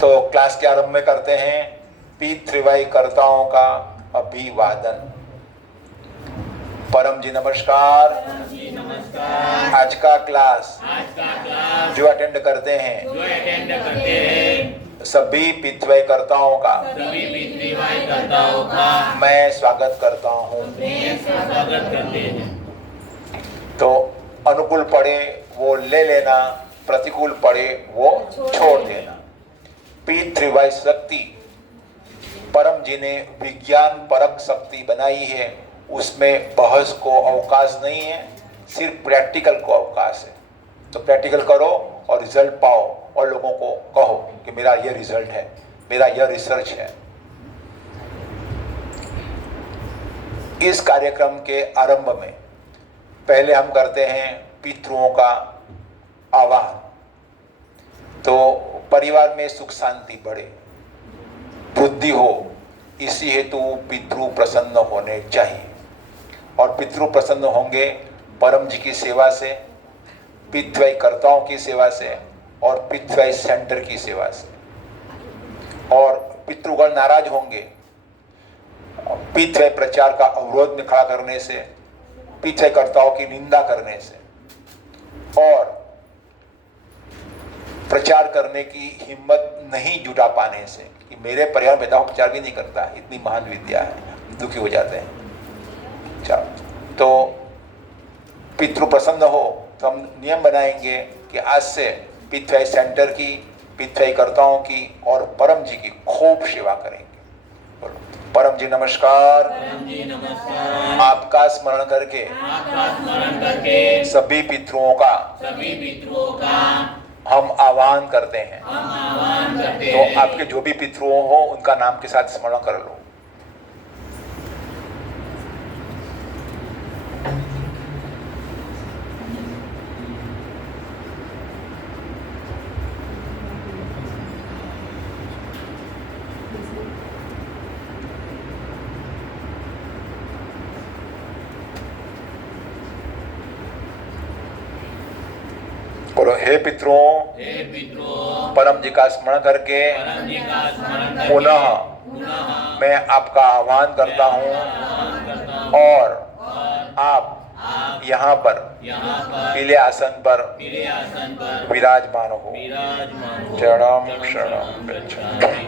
तो क्लास के आरंभ में करते हैं पितृवाई कर्ताओं का अभिवादन। परम जी नमस्कार। आज का क्लास जो अटेंड करते हैं सभी पितृवाई कर्ताओं का मैं स्वागत करता हूँ। तो अनुकूल पड़े वो ले लेना, प्रतिकूल पड़े वो छोड़ देना। पितृवाई शक्ति परम जी ने विज्ञान परक शक्ति बनाई है, उसमें बहस को अवकाश नहीं है, सिर्फ प्रैक्टिकल को अवकाश है। तो प्रैक्टिकल करो और रिजल्ट पाओ और लोगों को कहो कि मेरा यह रिजल्ट है, मेरा यह रिसर्च है। इस कार्यक्रम के आरंभ में पहले हम करते हैं पितृओं का आह्वान। तो परिवार में सुख शांति बढ़े, बुद्धि हो, इसी हेतु पितृ प्रसन्न होने चाहिए। और पितृ प्रसन्न होंगे परम जी की सेवा से, पितृवाई कर्ताओं की सेवा से और पितृवाई सेंटर की सेवा से। और पितृगण नाराज होंगे पितृवाई प्रचार का अवरोध में खड़ा करने से, पितृवाई कर्ताओं की निंदा करने से और प्रचार करने की हिम्मत नहीं जुटा पाने से कि मेरे परिवार में बेटा प्रचार भी नहीं करता, इतनी महान विद्या है, दुखी हो जाते हैं। तो पितृ प्रसन्न हो तो हम नियम बनाएंगे कि आज से पितृवाई सेंटर की, पितृवाई कर्ताओं की और परम जी की खूब सेवा करेंगे। परम जी नमस्कार। आपका स्मरण करके सभी पितृओं का हम आह्वान करते हैं। तो आपके जो भी पितृओं हो उनका नाम के साथ स्मरण कर लो। बोलो, हे पितरों, परम जी का स्मरण करके पुनः मैं आपका आह्वान करता हूँ और आप यहाँ पर पीले आसन पर विराजमान हो। शरणम शरणम गच्छामि।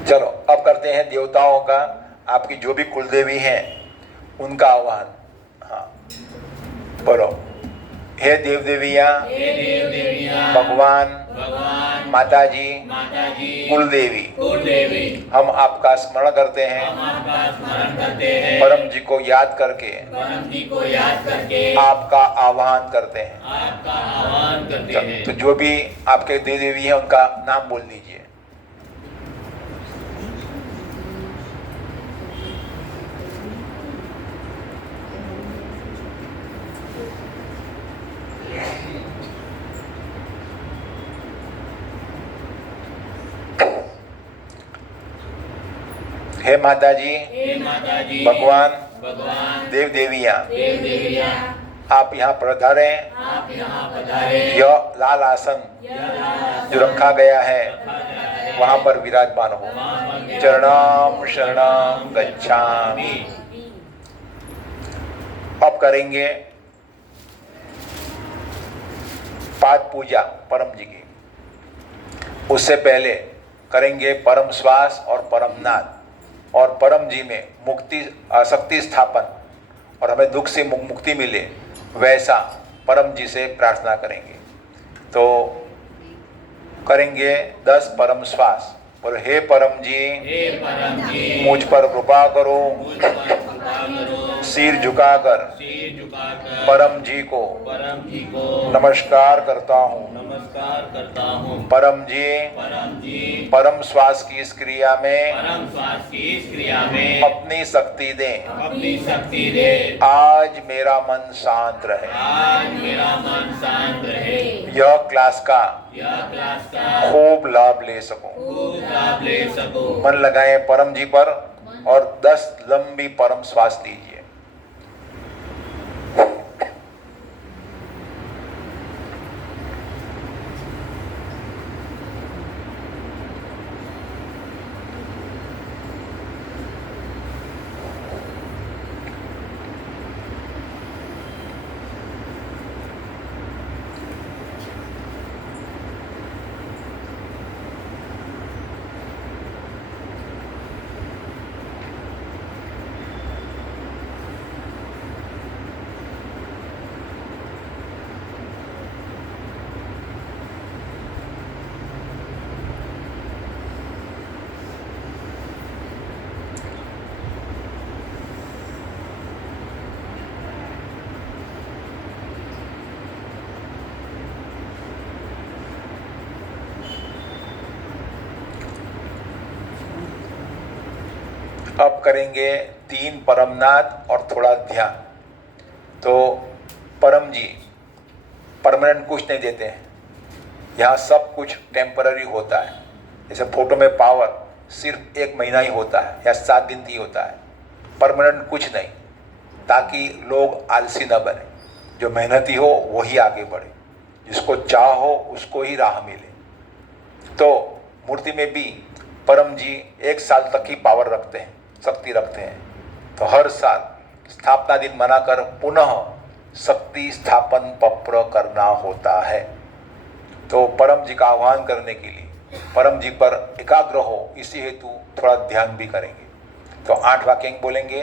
चलो अब करते हैं देवताओं का। आपकी जो भी कुलदेवी हैं उनका आह्वान। हाँ बोलो, हे देव देवियाँ, भगवान, माताजी, कुलदेवी, हम आपका स्मरण करते हैं। परम जी को याद करके आपका आह्वान करते हैं। तो जो भी आपके देव देवी हैं उनका नाम बोल दीजिए। हे माता जी, भगवान, देव देवियाँ, आप यहाँ पधारे। यह लाल आसन जो रखा गया है वहाँ पर विराजमान हो। चरणम शरणम गच्छामि। अब करेंगे पाद पूजा परम जी की। उससे पहले करेंगे परम श्वास और परम नाद और परम जी में मुक्ति, शक्ति स्थापन और हमें दुख से मुक्ति मिले, वैसा परम जी से प्रार्थना करेंगे। तो करेंगे 10 परम श्वास। और हे परम जी, मुझ पर कृपा करो। सिर झुकाकर परम जी को नमस्कार करता हूँ। परम जी, परम श्वास की इस क्रिया में अपनी शक्ति दें। आज मेरा मन शांत रहे। यह क्लास का खूब लाभ ले सकूं। मन लगाएं परम जी पर और 10 लंबी परम श्वास लीजिए। अब करेंगे 3 परमनाद और थोड़ा ध्यान। तो परम जी परमानेंट कुछ नहीं देते हैं, यहाँ सब कुछ टेम्पररी होता है। जैसे फोटो में पावर सिर्फ 1 महीना ही होता है या 7 दिन ही होता है, परमानेंट कुछ नहीं, ताकि लोग आलसी न बने। जो मेहनती हो वही आगे बढ़े, जिसको चाह हो उसको ही राह मिले। तो मूर्ति में भी परम जी 1 साल तक ही पावर रखते हैं, शक्ति रखते हैं। तो हर साल स्थापना दिन मनाकर पुनः शक्ति स्थापन पप्र करना होता है। तो परम जी का आह्वान करने के लिए परम जी पर एकाग्र हो, इसी हेतु थोड़ा ध्यान भी करेंगे। तो 8 वाक्यांश बोलेंगे,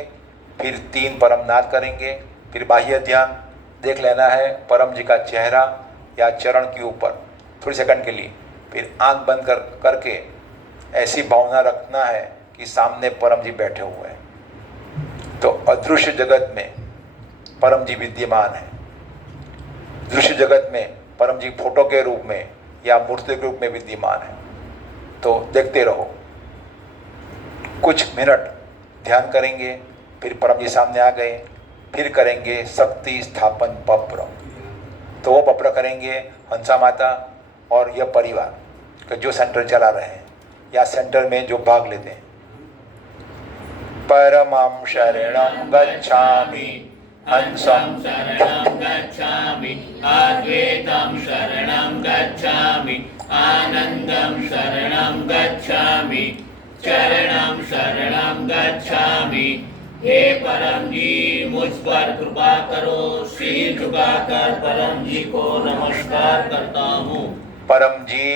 फिर 3 परमनाद करेंगे, फिर बाह्य ध्यान देख लेना है परम जी का चेहरा या चरण के ऊपर थोड़ी सेकंड के लिए। फिर आंख बंद करके ऐसी भावना रखना है कि सामने परम जी बैठे हुए हैं। तो अदृश्य जगत में परम जी विद्यमान है, दृश्य जगत में परम जी फोटो के रूप में या मूर्ति के रूप में विद्यमान है। तो देखते रहो, कुछ मिनट ध्यान करेंगे, फिर परम जी सामने आ गए, फिर करेंगे शक्ति स्थापन पप्र। तो वो पप्र करेंगे हंसा माता और यह परिवार का जो सेंटर चला रहे हैं या सेंटर में जो भाग लेते हैं। परमं शरणं गच्छामि, हंसं शरणं गच्छामि, अद्वैतं शरणं गच्छामि, आनंदं शरणं गच्छामि, चरणं शरणं गच्छामि। हे परम जी मुझ पर कृपा करो, सिर झुकाकर परम जी को नमस्कार करता हूँ। परम जी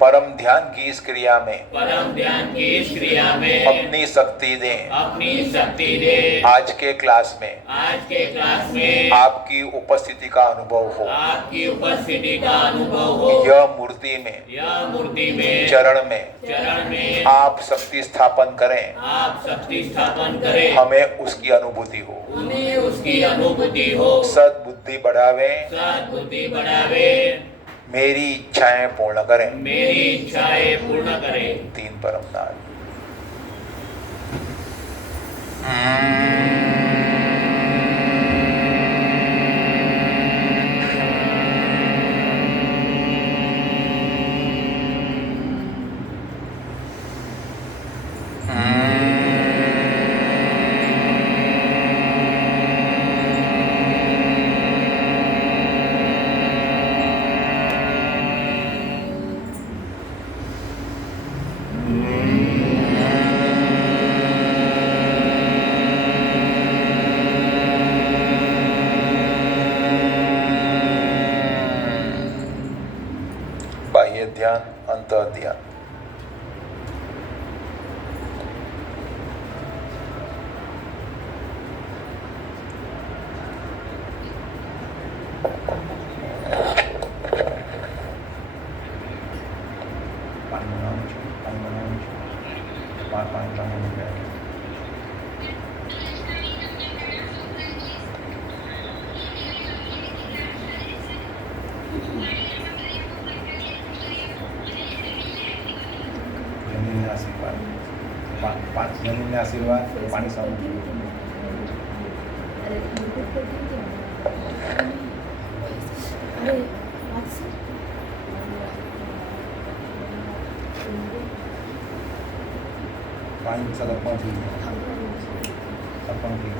परम ध्यान की इस क्रिया में अपनी शक्ति दें, आज के क्लास में आपकी उपस्थिति का अनुभव हो, यह मूर्ति में चरण में आप शक्ति स्थापन करें, हमें उसकी अनुभूति हो, सद्बुद्धि बढ़ावे, मेरी इच्छाएं पूर्ण करें, 3 परमनाद। ध्यान, अंतर ध्यान। आशीर्वाद पानी पानी सब अर्पण थी अर्पण थी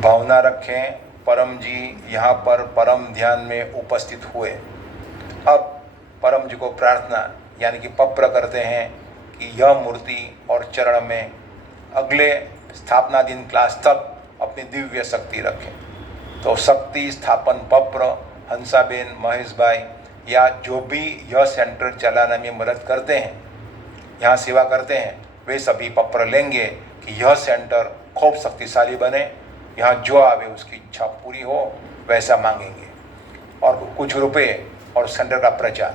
भावना रखें, परम जी यहाँ पर परम ध्यान में उपस्थित हुए। अब परम जी को प्रार्थना यानी कि पप्र करते हैं कि यह मूर्ति और चरण में अगले स्थापना दिन क्लास तक अपनी दिव्य शक्ति रखें। तो शक्ति स्थापन पप्र हंसाबेन, महेश भाई या जो भी यह सेंटर चलाने में मदद करते हैं, यहाँ सेवा करते हैं, वे सभी पप्र लेंगे कि यह सेंटर खूब शक्तिशाली बने, यहाँ जो आवे उसकी इच्छा पूरी हो, वैसा मांगेंगे। और कुछ रुपए और सेंटर का प्रचार।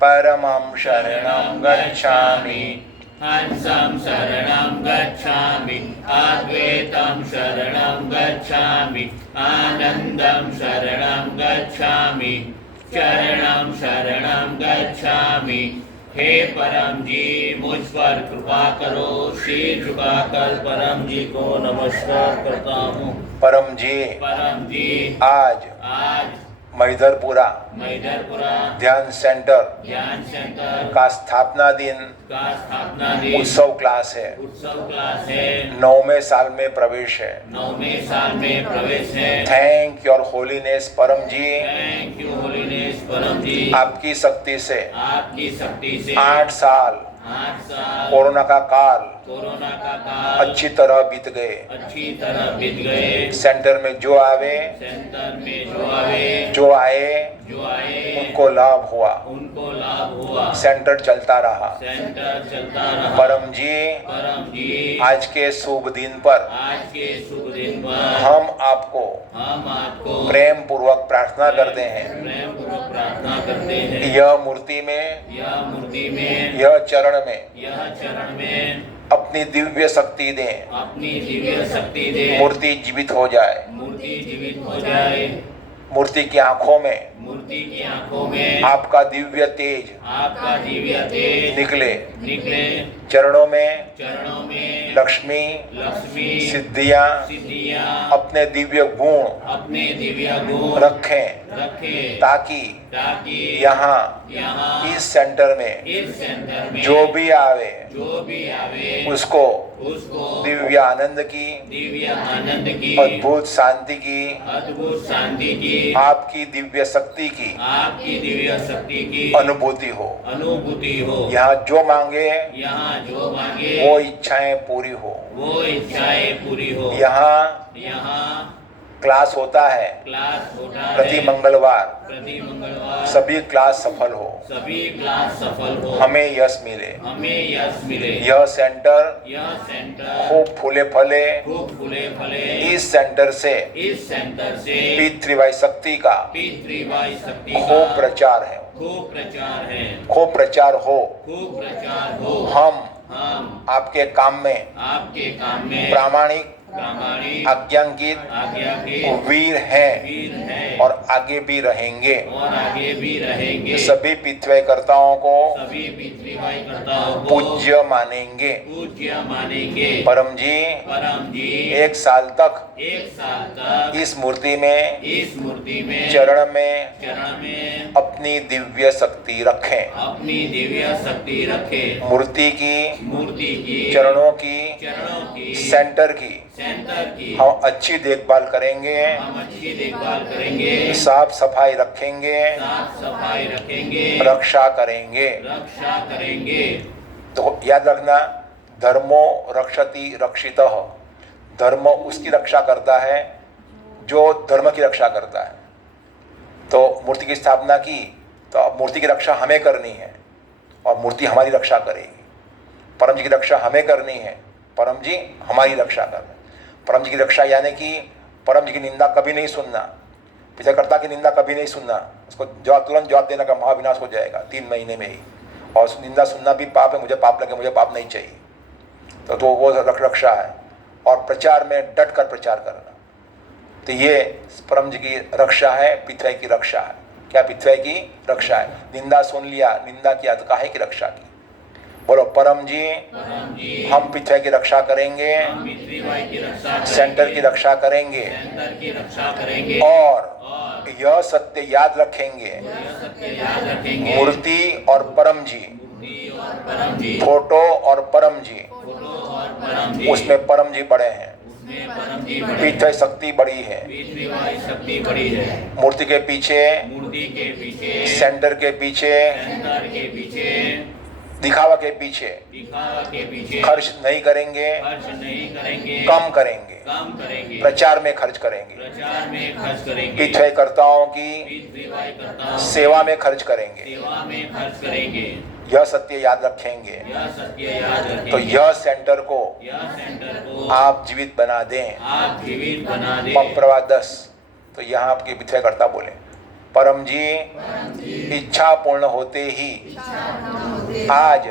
परमं शरणं गच्छामि, हंसं शरणं गच्छामि, अद्वैतं शरणं गच्छामि, आनंदं शरणं गच्छामि, चरणं शरणं गच्छामि। हे परम जी, मुझ पर कृपा करो। शील झुकाकर परम जी को नमस्कार करता हूँ। परम जी आज मैदरपुरा ध्यान सेंटर का स्थापना दिन उत्सव क्लास है। 9वें साल में प्रवेश है। थैंक योर होलीनेस परम जी, आपकी शक्ति से 8 साल कोरोना का काल अच्छी तरह बीत गए। सेंटर में जो आए उनको लाभ हुआ। सेंटर चलता रहा। परम जी आज के शुभ दिन पर हम आपको प्रेम पूर्वक प्रार्थना करते हैं। यह मूर्ति में यह चरण में अपनी दिव्य शक्ति दें। मूर्ति जीवित हो जाए। मूर्ति की आंखों में आपका दिव्य तेज निकले। चरणों में लक्ष्मी सिद्धियां अपने दिव्य गुण रखें ताकि यहाँ इस सेंटर में जो भी आवे उसको दिव्य आनंद की अद्भुत शांति की आपकी दिव्य शक्ति की अनुभूति हो। यहाँ जो मांगे वो इच्छाएं पूरी हो। यहाँ क्लास होता है प्रति मंगलवार। सभी क्लास सफल हो। हमें यश मिले। यह सेंटर खूब फूले फले। इस सेंटर से पितृवाई शक्ति का खूब प्रचार है। खूब प्रचार हो। हम आपके काम में प्रामाणिक आज्ञांकित वीर हैं और आगे भी रहेंगे। सभी पितृवाईकर्ताओं को पूज्य मानेंगे। परम जी 1 साल तक इस मूर्ति में चरण में अपनी दिव्य शक्ति रखें। मूर्ति की चरणों की सेंटर की सेंटर की हम अच्छी देखभाल करेंगे, हम अच्छी देखभाल करेंगे, साफ सफाई रखेंगे, साफ सफाई रखेंगे, रक्षा करेंगे। रक्षा करेंगे। तो याद रखना, धर्मो रक्षति रक्षितः, धर्म उसकी रक्षा करता है जो धर्म की रक्षा करता है। तो मूर्ति की स्थापना की तो अब मूर्ति की रक्षा हमें करनी है और मूर्ति हमारी रक्षा करेगी। परम जी की रक्षा हमें करनी है, परम जी हमारी रक्षा कर रहे हैं। परम जी की रक्षा यानी कि परम जी की निंदा कभी नहीं सुनना, पिछाकर्ता की निंदा कभी नहीं सुनना, उसको तुरंत जवाब देना का महाविनाश हो जाएगा 3 महीने में ही। और निंदा सुनना भी पाप है, मुझे पाप लगे, मुझे पाप नहीं चाहिए। तो वो रक्षा है। और प्रचार में डट कर प्रचार करना, तो ये परम जी की रक्षा है, पिथ्वै की रक्षा है। क्या पिथ्वै की रक्षा है? निंदा सुन लिया, निंदा किया तो काहे की रक्षा की? बोलो परम जी हम पिथ्वै की रक्षा करेंगे, सेंटर की रक्षा करेंगे, और यह सत्य याद रखेंगे, मूर्ति और परम जी, फोटो और परम जी, उसमें परम जी बड़े हैं, पिथ्वै शक्ति बड़ी है, मूर्ति के पीछे, सेंटर के पीछे, दिखावा के पीछे खर्च नहीं करेंगे, कम करेंगे, प्रचार में खर्च करेंगे, पिथ्वै कर्ताओं की सेवा में खर्च करेंगे, यह सत्य याद रखेंगे। तो यह सेंटर को आप जीवित बना दें। पप्रवा 10। तो यहाँ आपके पिथ्वै कर्ता बोले, परम जी इच्छा पूर्ण होते ही आज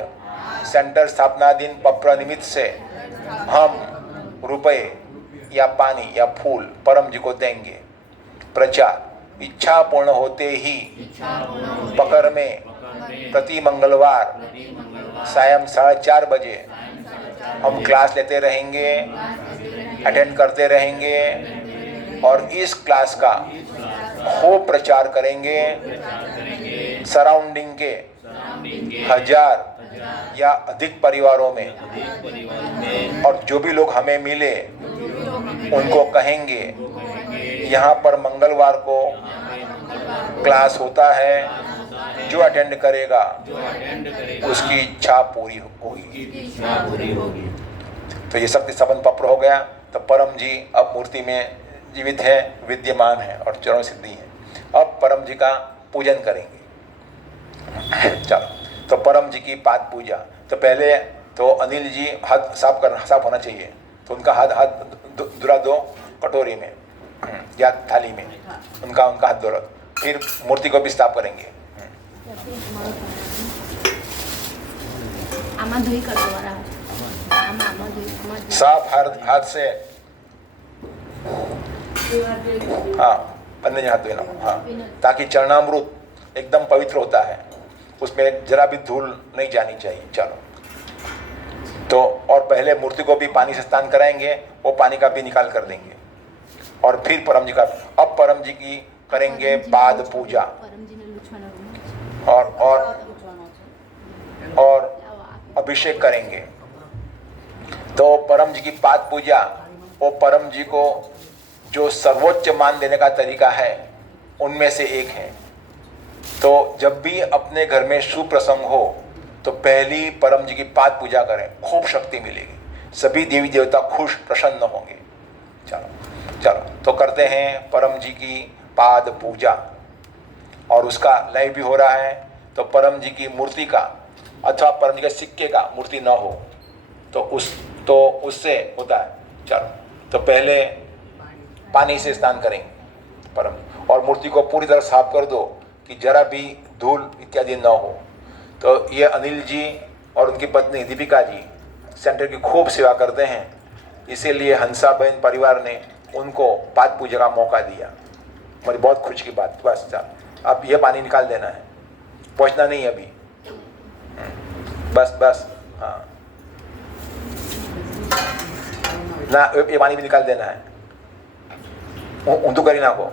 सेंटर स्थापना दिन पप्र निमित्त से हम रुपए या पानी या फूल परम जी को देंगे। प्रचार इच्छा पूर्ण होते ही पकर में प्रति मंगलवार सायं 4:30 बजे हम क्लास लेते रहेंगे, अटेंड करते रहेंगे और इस क्लास का खूब प्रचार करेंगे। सराउंडिंग के 1000 या अधिक परिवारों में, और जो भी लोग हमें मिले उनको कहेंगे यहाँ पर मंगलवार को क्लास होता है, जो अटेंड करेगा उसकी इच्छा पूरी होगी। तो ये शक्ति संबंध पप्र हो गया। तो परम जी अब मूर्ति में जीवित है, विद्यमान है और चरण सिद्धि है। अब परम जी का पूजन करेंगे। चलो, तो परम जी की पाद पूजा। तो पहले तो अनिल जी हाथ साफ होना चाहिए, तो उनका हाथ धुला दो कटोरी में या थाली में, उनका हाथ धो। फिर मूर्ति को भी साफ करेंगे। साफ हाथ से, हाँ, पन्ने में हाथ धोना, हाँ, ताकि चरणामृत एकदम पवित्र होता है, उसमें जरा भी धूल नहीं जानी चाहिए। चलो, तो और पहले मूर्ति को भी पानी से स्नान कराएंगे, वो पानी का भी निकाल कर देंगे। और फिर परम जी का, अब परम जी की करेंगे पाद पूजा और अभिषेक करेंगे। तो परम जी की पाद पूजा, वो परम जी को जो सर्वोच्च मान देने का तरीका है उनमें से एक है। तो जब भी अपने घर में शुभ प्रसंग हो तो पहली परम जी की पाद पूजा करें, खूब शक्ति मिलेगी, सभी देवी देवता खुश प्रसन्न होंगे। चलो, तो करते हैं परम जी की पाद पूजा, और उसका लाइव भी हो रहा है। तो परम जी की मूर्ति का अथवा परम जी के सिक्के का मूर्ति न हो तो उससे होता है। चलो, तो पहले पानी से स्नान करेंगे परम, और मूर्ति को पूरी तरह साफ कर दो कि जरा भी धूल इत्यादि न हो। तो ये अनिल जी और उनकी पत्नी दीपिका जी सेंटर की खूब सेवा करते हैं, इसीलिए हंसा बहन परिवार ने उनको पाद पूजा का मौका दिया। मुझे बहुत खुशी की बात। बस अब ये पानी निकाल देना है, पहुँचना नहीं अभी, बस, हाँ ना, ये पानी भी निकाल देना है, ऊँधू करी ना को।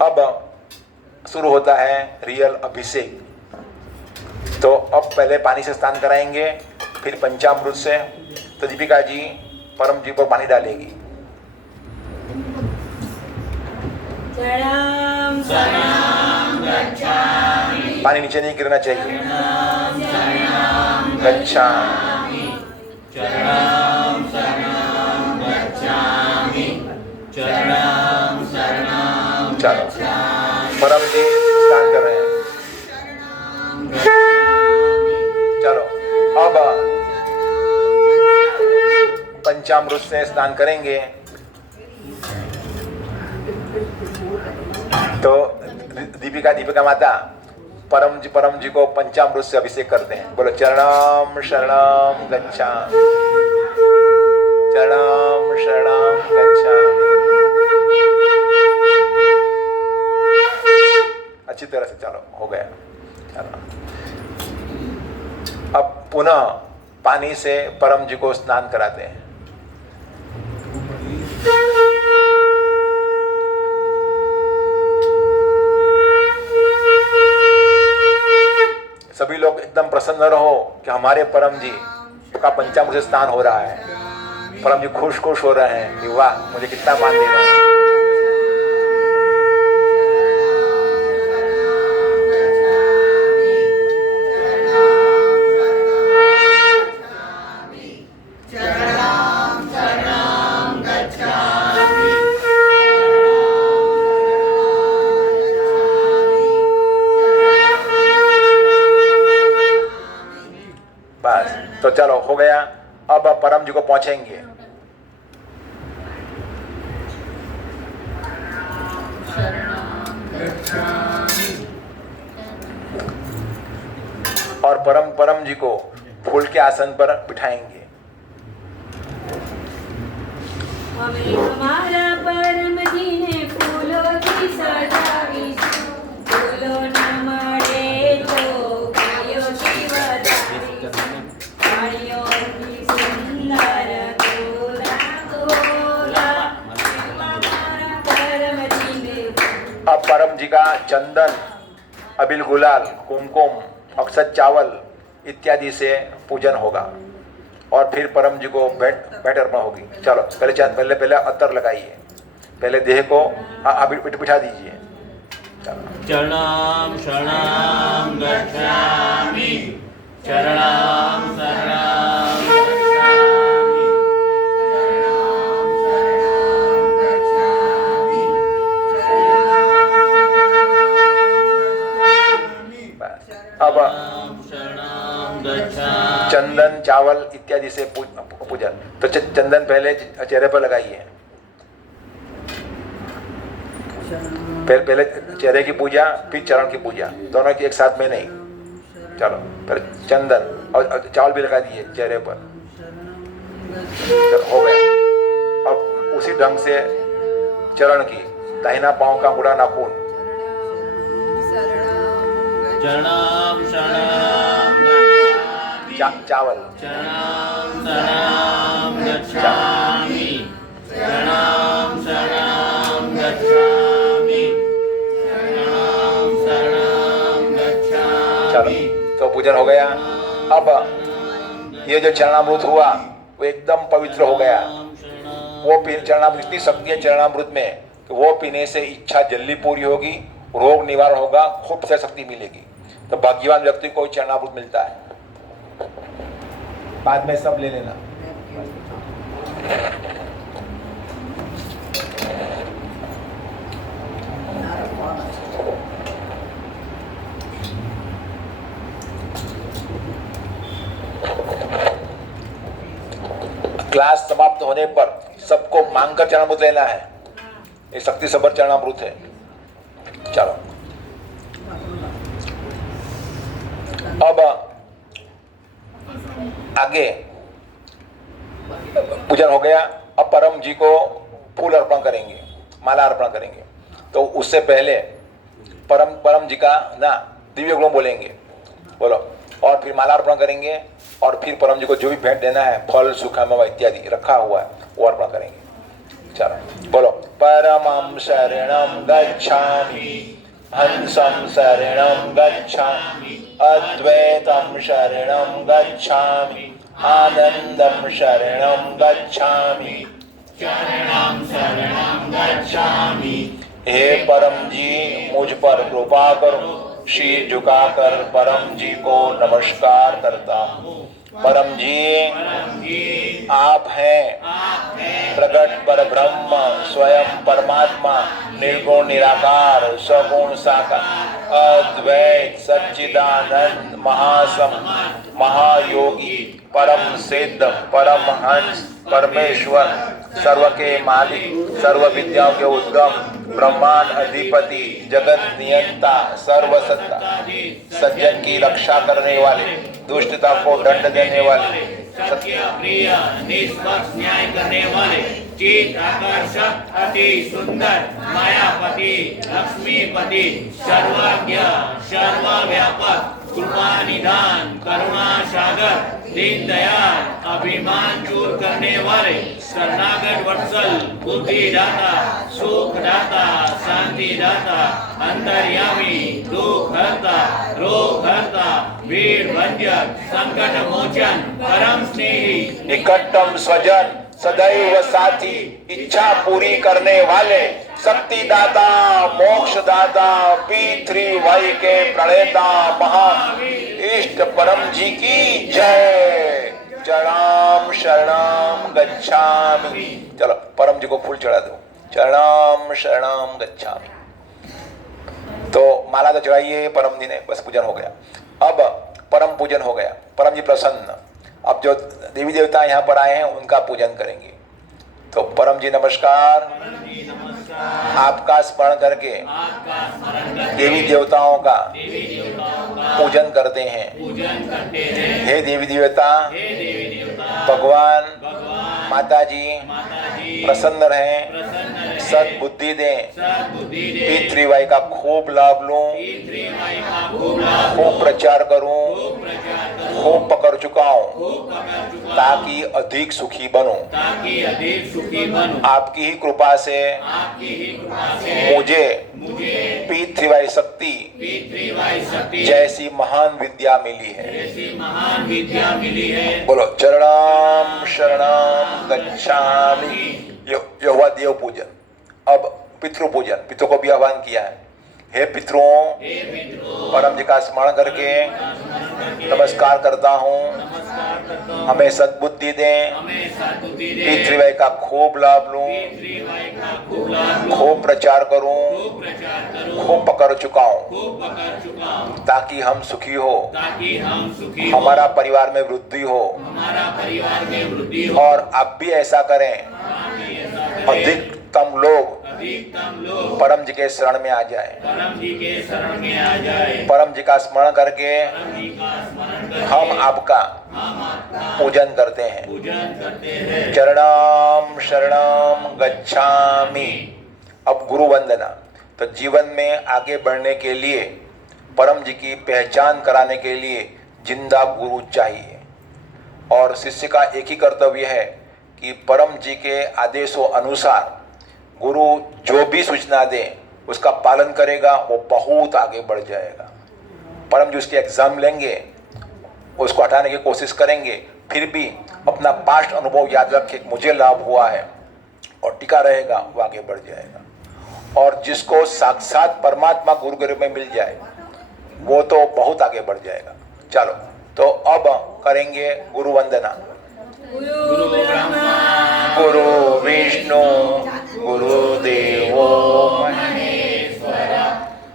अब शुरू होता है रियल अभिषेक। तो अब पहले पानी से स्नान कराएंगे, फिर पंचामृत से। तो दीपिका जी परम जी को पानी डालेगी। पानी नीचे नहीं गिरना चाहिए। गच्छामि चरणं शरणं गच्छामि, चरणं शरणं चलो परम जी स्नान कर रहे हैं। चलो अब पंचामृत से स्नान करेंगे। तो दीपिका माता परम जी को पंचामृत से अभिषेक करते हैं। बोलो चरणं शरणं गच्छामि, चरणं शरणं गच्छामि। अच्छी तरह से चलो हो गया। चलो अब पुनः पानी से परम जी को स्नान कराते हैं। सभी लोग एकदम प्रसन्न रहो कि हमारे परम जी का पंचामृत से स्नान हो रहा है। परम जी खुश हो रहे हैं कि वाह मुझे कितना मान दे रहे हैं। बस तो चलो हो गया। अब परम जी को पहुंचेंगे। और परम जी को फूल के आसन पर बिठाएंगे। हमें हमारा परम जी ने फूलों की सजावी, फूलों न मरे तो गायों की बधाई, गायों की सुंदर गोला गोला, हमारा परम जी ने। अब परम जी का चंदन, अबिल गुलाल, कुमकुम, अक्षत चावल इत्यादि से पूजन होगा। और फिर परम जी को भेंट अर्पण होगी। चलो पहले अत्तर लगाइए। पहले देह को बिठा दीजिए। चरणं शरणं गच्छामि, चरणं शरणं गच्छामि, चरणं शरणं गच्छामि, अब शरणं गच्छामि। चंदन चावल इत्यादि से पूजन। तो चंदन पहले चेहरे पर लगाइए। पहले चेहरे की पूजा, फिर चरण की पूजा, दोनों की एक साथ में नहीं। चलो पहले चंदन और चावल भी लगा दिए चेहरे पर। हो गया। अब उसी ढंग से चरण की, दाहिना पांव का अंगूठा नाखून, चरणं शरणं चावल, चरणं शरणं गच्छामि, चरणं शरणं गच्छामि, चरणं शरणं गच्छामि। चलो तो पूजन हो गया। अब ये जो चरणामृत हुआ वो एकदम पवित्र हो गया। वो चरणामृत, इतनी शक्ति है चरणामृत में कि वो पीने से इच्छा जल्दी पूरी होगी, रोग निवारण होगा, खूब सारी शक्ति मिलेगी। तो भाग्यवान व्यक्ति को चरणामृत मिलता है। बाद में सब ले लेना। क्लास समाप्त होने पर सबको मांगकर चरणामृत लेना है। ये शक्ति सबर चरणामृत है। चलो अब आगे पूजन हो गया। अब परम जी को फूल अर्पण करेंगे, माला अर्पण करेंगे। तो उससे पहले परम जी का ना दिव्य गुण बोलेंगे। बोलो। और फिर माला अर्पण करेंगे। और फिर परम जी को जो भी भेंट देना है, फल सुखम इत्यादि रखा हुआ है, वो अर्पण करेंगे। चलो बोलो। परमं शरणं गच्छामि, हंसं शरणं गच्छामि, अद्वैतं शरणं गच्छामि, आनंदं शरणं गच्छामि, शरणं शरणं गच्छामि। हे परम जी मुझ पर कृपा करो। शीर झुकाकर परम जी को नमस्कार करता हूँ। परम जी आप हैं प्रगट पर ब्रह्म, स्वयं परमात्मा, निर्गुण निराकार, सगुण साकार, अद्वैत सच्चिदानंद महासम महायोगी, परम सिद्ध परमहंस परमेश्वर, सर्व के मालिक, सर्व विद्याओं के उद्गम, ब्रह्मांड अधिपति, जगत नियंता, सर्वसत्ता, सज्जन की रक्षा करने वाले, दुष्टता को दंड देने वाले, सत्य प्रिय निष्पक्ष न्याय करने वाले, चित आकर्षक अति सुंदर मायापति लक्ष्मीपति, सर्वज्ञ सर्वव्यापक, कृपा निधान करुणा सागर, दीन दयाल, अभिमान दूर करने वाले, शरणागत वत्सल, बुद्धि दाता, सुख दाता, शांति दाता, अंतर्यामी, दुख हरता, रोग हरता, वीर भंजक, संकट मोचन, परम स्नेही, निकटतम स्वजन, सदैव साथी, इच्छा पूरी करने वाले, शक्ति दाता, मोक्ष दाता, P3Y के प्रणेता महा इष्ट परम जी की जय। चरणाम शरणाम गच्छामि। चलो परम जी को फूल चढ़ा दो। चरणाम शरणाम गच्छामि। तो माला तो चढ़ाइए परम जी ने, बस पूजन हो गया। अब परम पूजन हो गया, परम जी प्रसन्न। अब जो देवी देवता यहाँ पर आए हैं उनका पूजन करेंगे। तो परम जी नमस्कार। आपका स्मरण करके देवी देवताओं का पूजन करते हैं। हे देवी देवता, भगवान माता जी प्रसन्न रहें, सद्बुद्धि दें, P3Y का खूब लाभ लूं, खूब प्रचार करूं, खूब पकड़ चुकाऊं, ताकि अधिक सुखी बनूं। आपकी ही कृपा से मुझे P3Y शक्ति जैसी महान विद्या मिली है। बोलो चरणाम शरणाम गच्छामि। ये हुआ देव पूजन। अब पितृ पूजन, पितरों को भी आह्वान किया है। हे पितरों, परम जी का स्मरण करके नमस्कार करता हूँ, हमें सद्बुद्धि दें, P3Y का खूब लाभ लूं, खूब प्रचार करूं, खूब पकड़ चुकाऊं, ताकि हम सुखी हो, हमारा परिवार में वृद्धि हो, और आप भी ऐसा करें, अधिकतम लोग परम जी के शरण में आ जाए। परम जी का स्मरण करके हम आपका पूजन करते हैं। चरणाम शरणाम गच्छामि। अब गुरु वंदना। तो जीवन में आगे बढ़ने के लिए, परम जी की पहचान कराने के लिए जिंदा गुरु चाहिए। और शिष्य का एक ही कर्तव्य है कि परम जी के आदेशों अनुसार गुरु जो भी सूचना दे उसका पालन करेगा, वो बहुत आगे बढ़ जाएगा। परम जी उसके एग्जाम लेंगे, उसको हटाने की कोशिश करेंगे, फिर भी अपना पास्ट अनुभव याद रखे, मुझे लाभ हुआ है, और टिका रहेगा, वो आगे बढ़ जाएगा। और जिसको साक्षात परमात्मा गुरु के रूप में मिल जाए वो तो बहुत आगे बढ़ जाएगा। चलो तो अब करेंगे गुरु वंदना। गुरु ब्रह्मा गुरु विष्णु गुरुदेवो महेश्वर,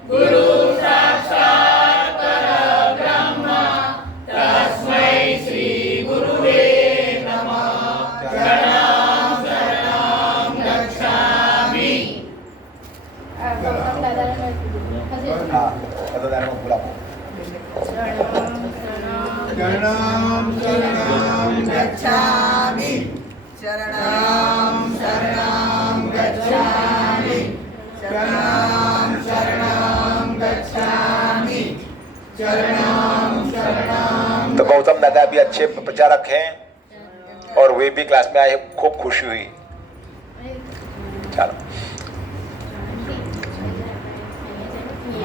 गुरु साक्षात् परब्रह्म, तस्मै श्री गुरुवे नमः। शरणं शरणं गच्छामि। शरणं शरणं गच्छामि। शरणं शरणं गच्छामि। शरणं शरणं गच्छामि। शरणं शरणं। तो गौतम दादा भी अच्छे प्रचारक हैं और वे भी क्लास में आए, खूब खुशी हुई। चलो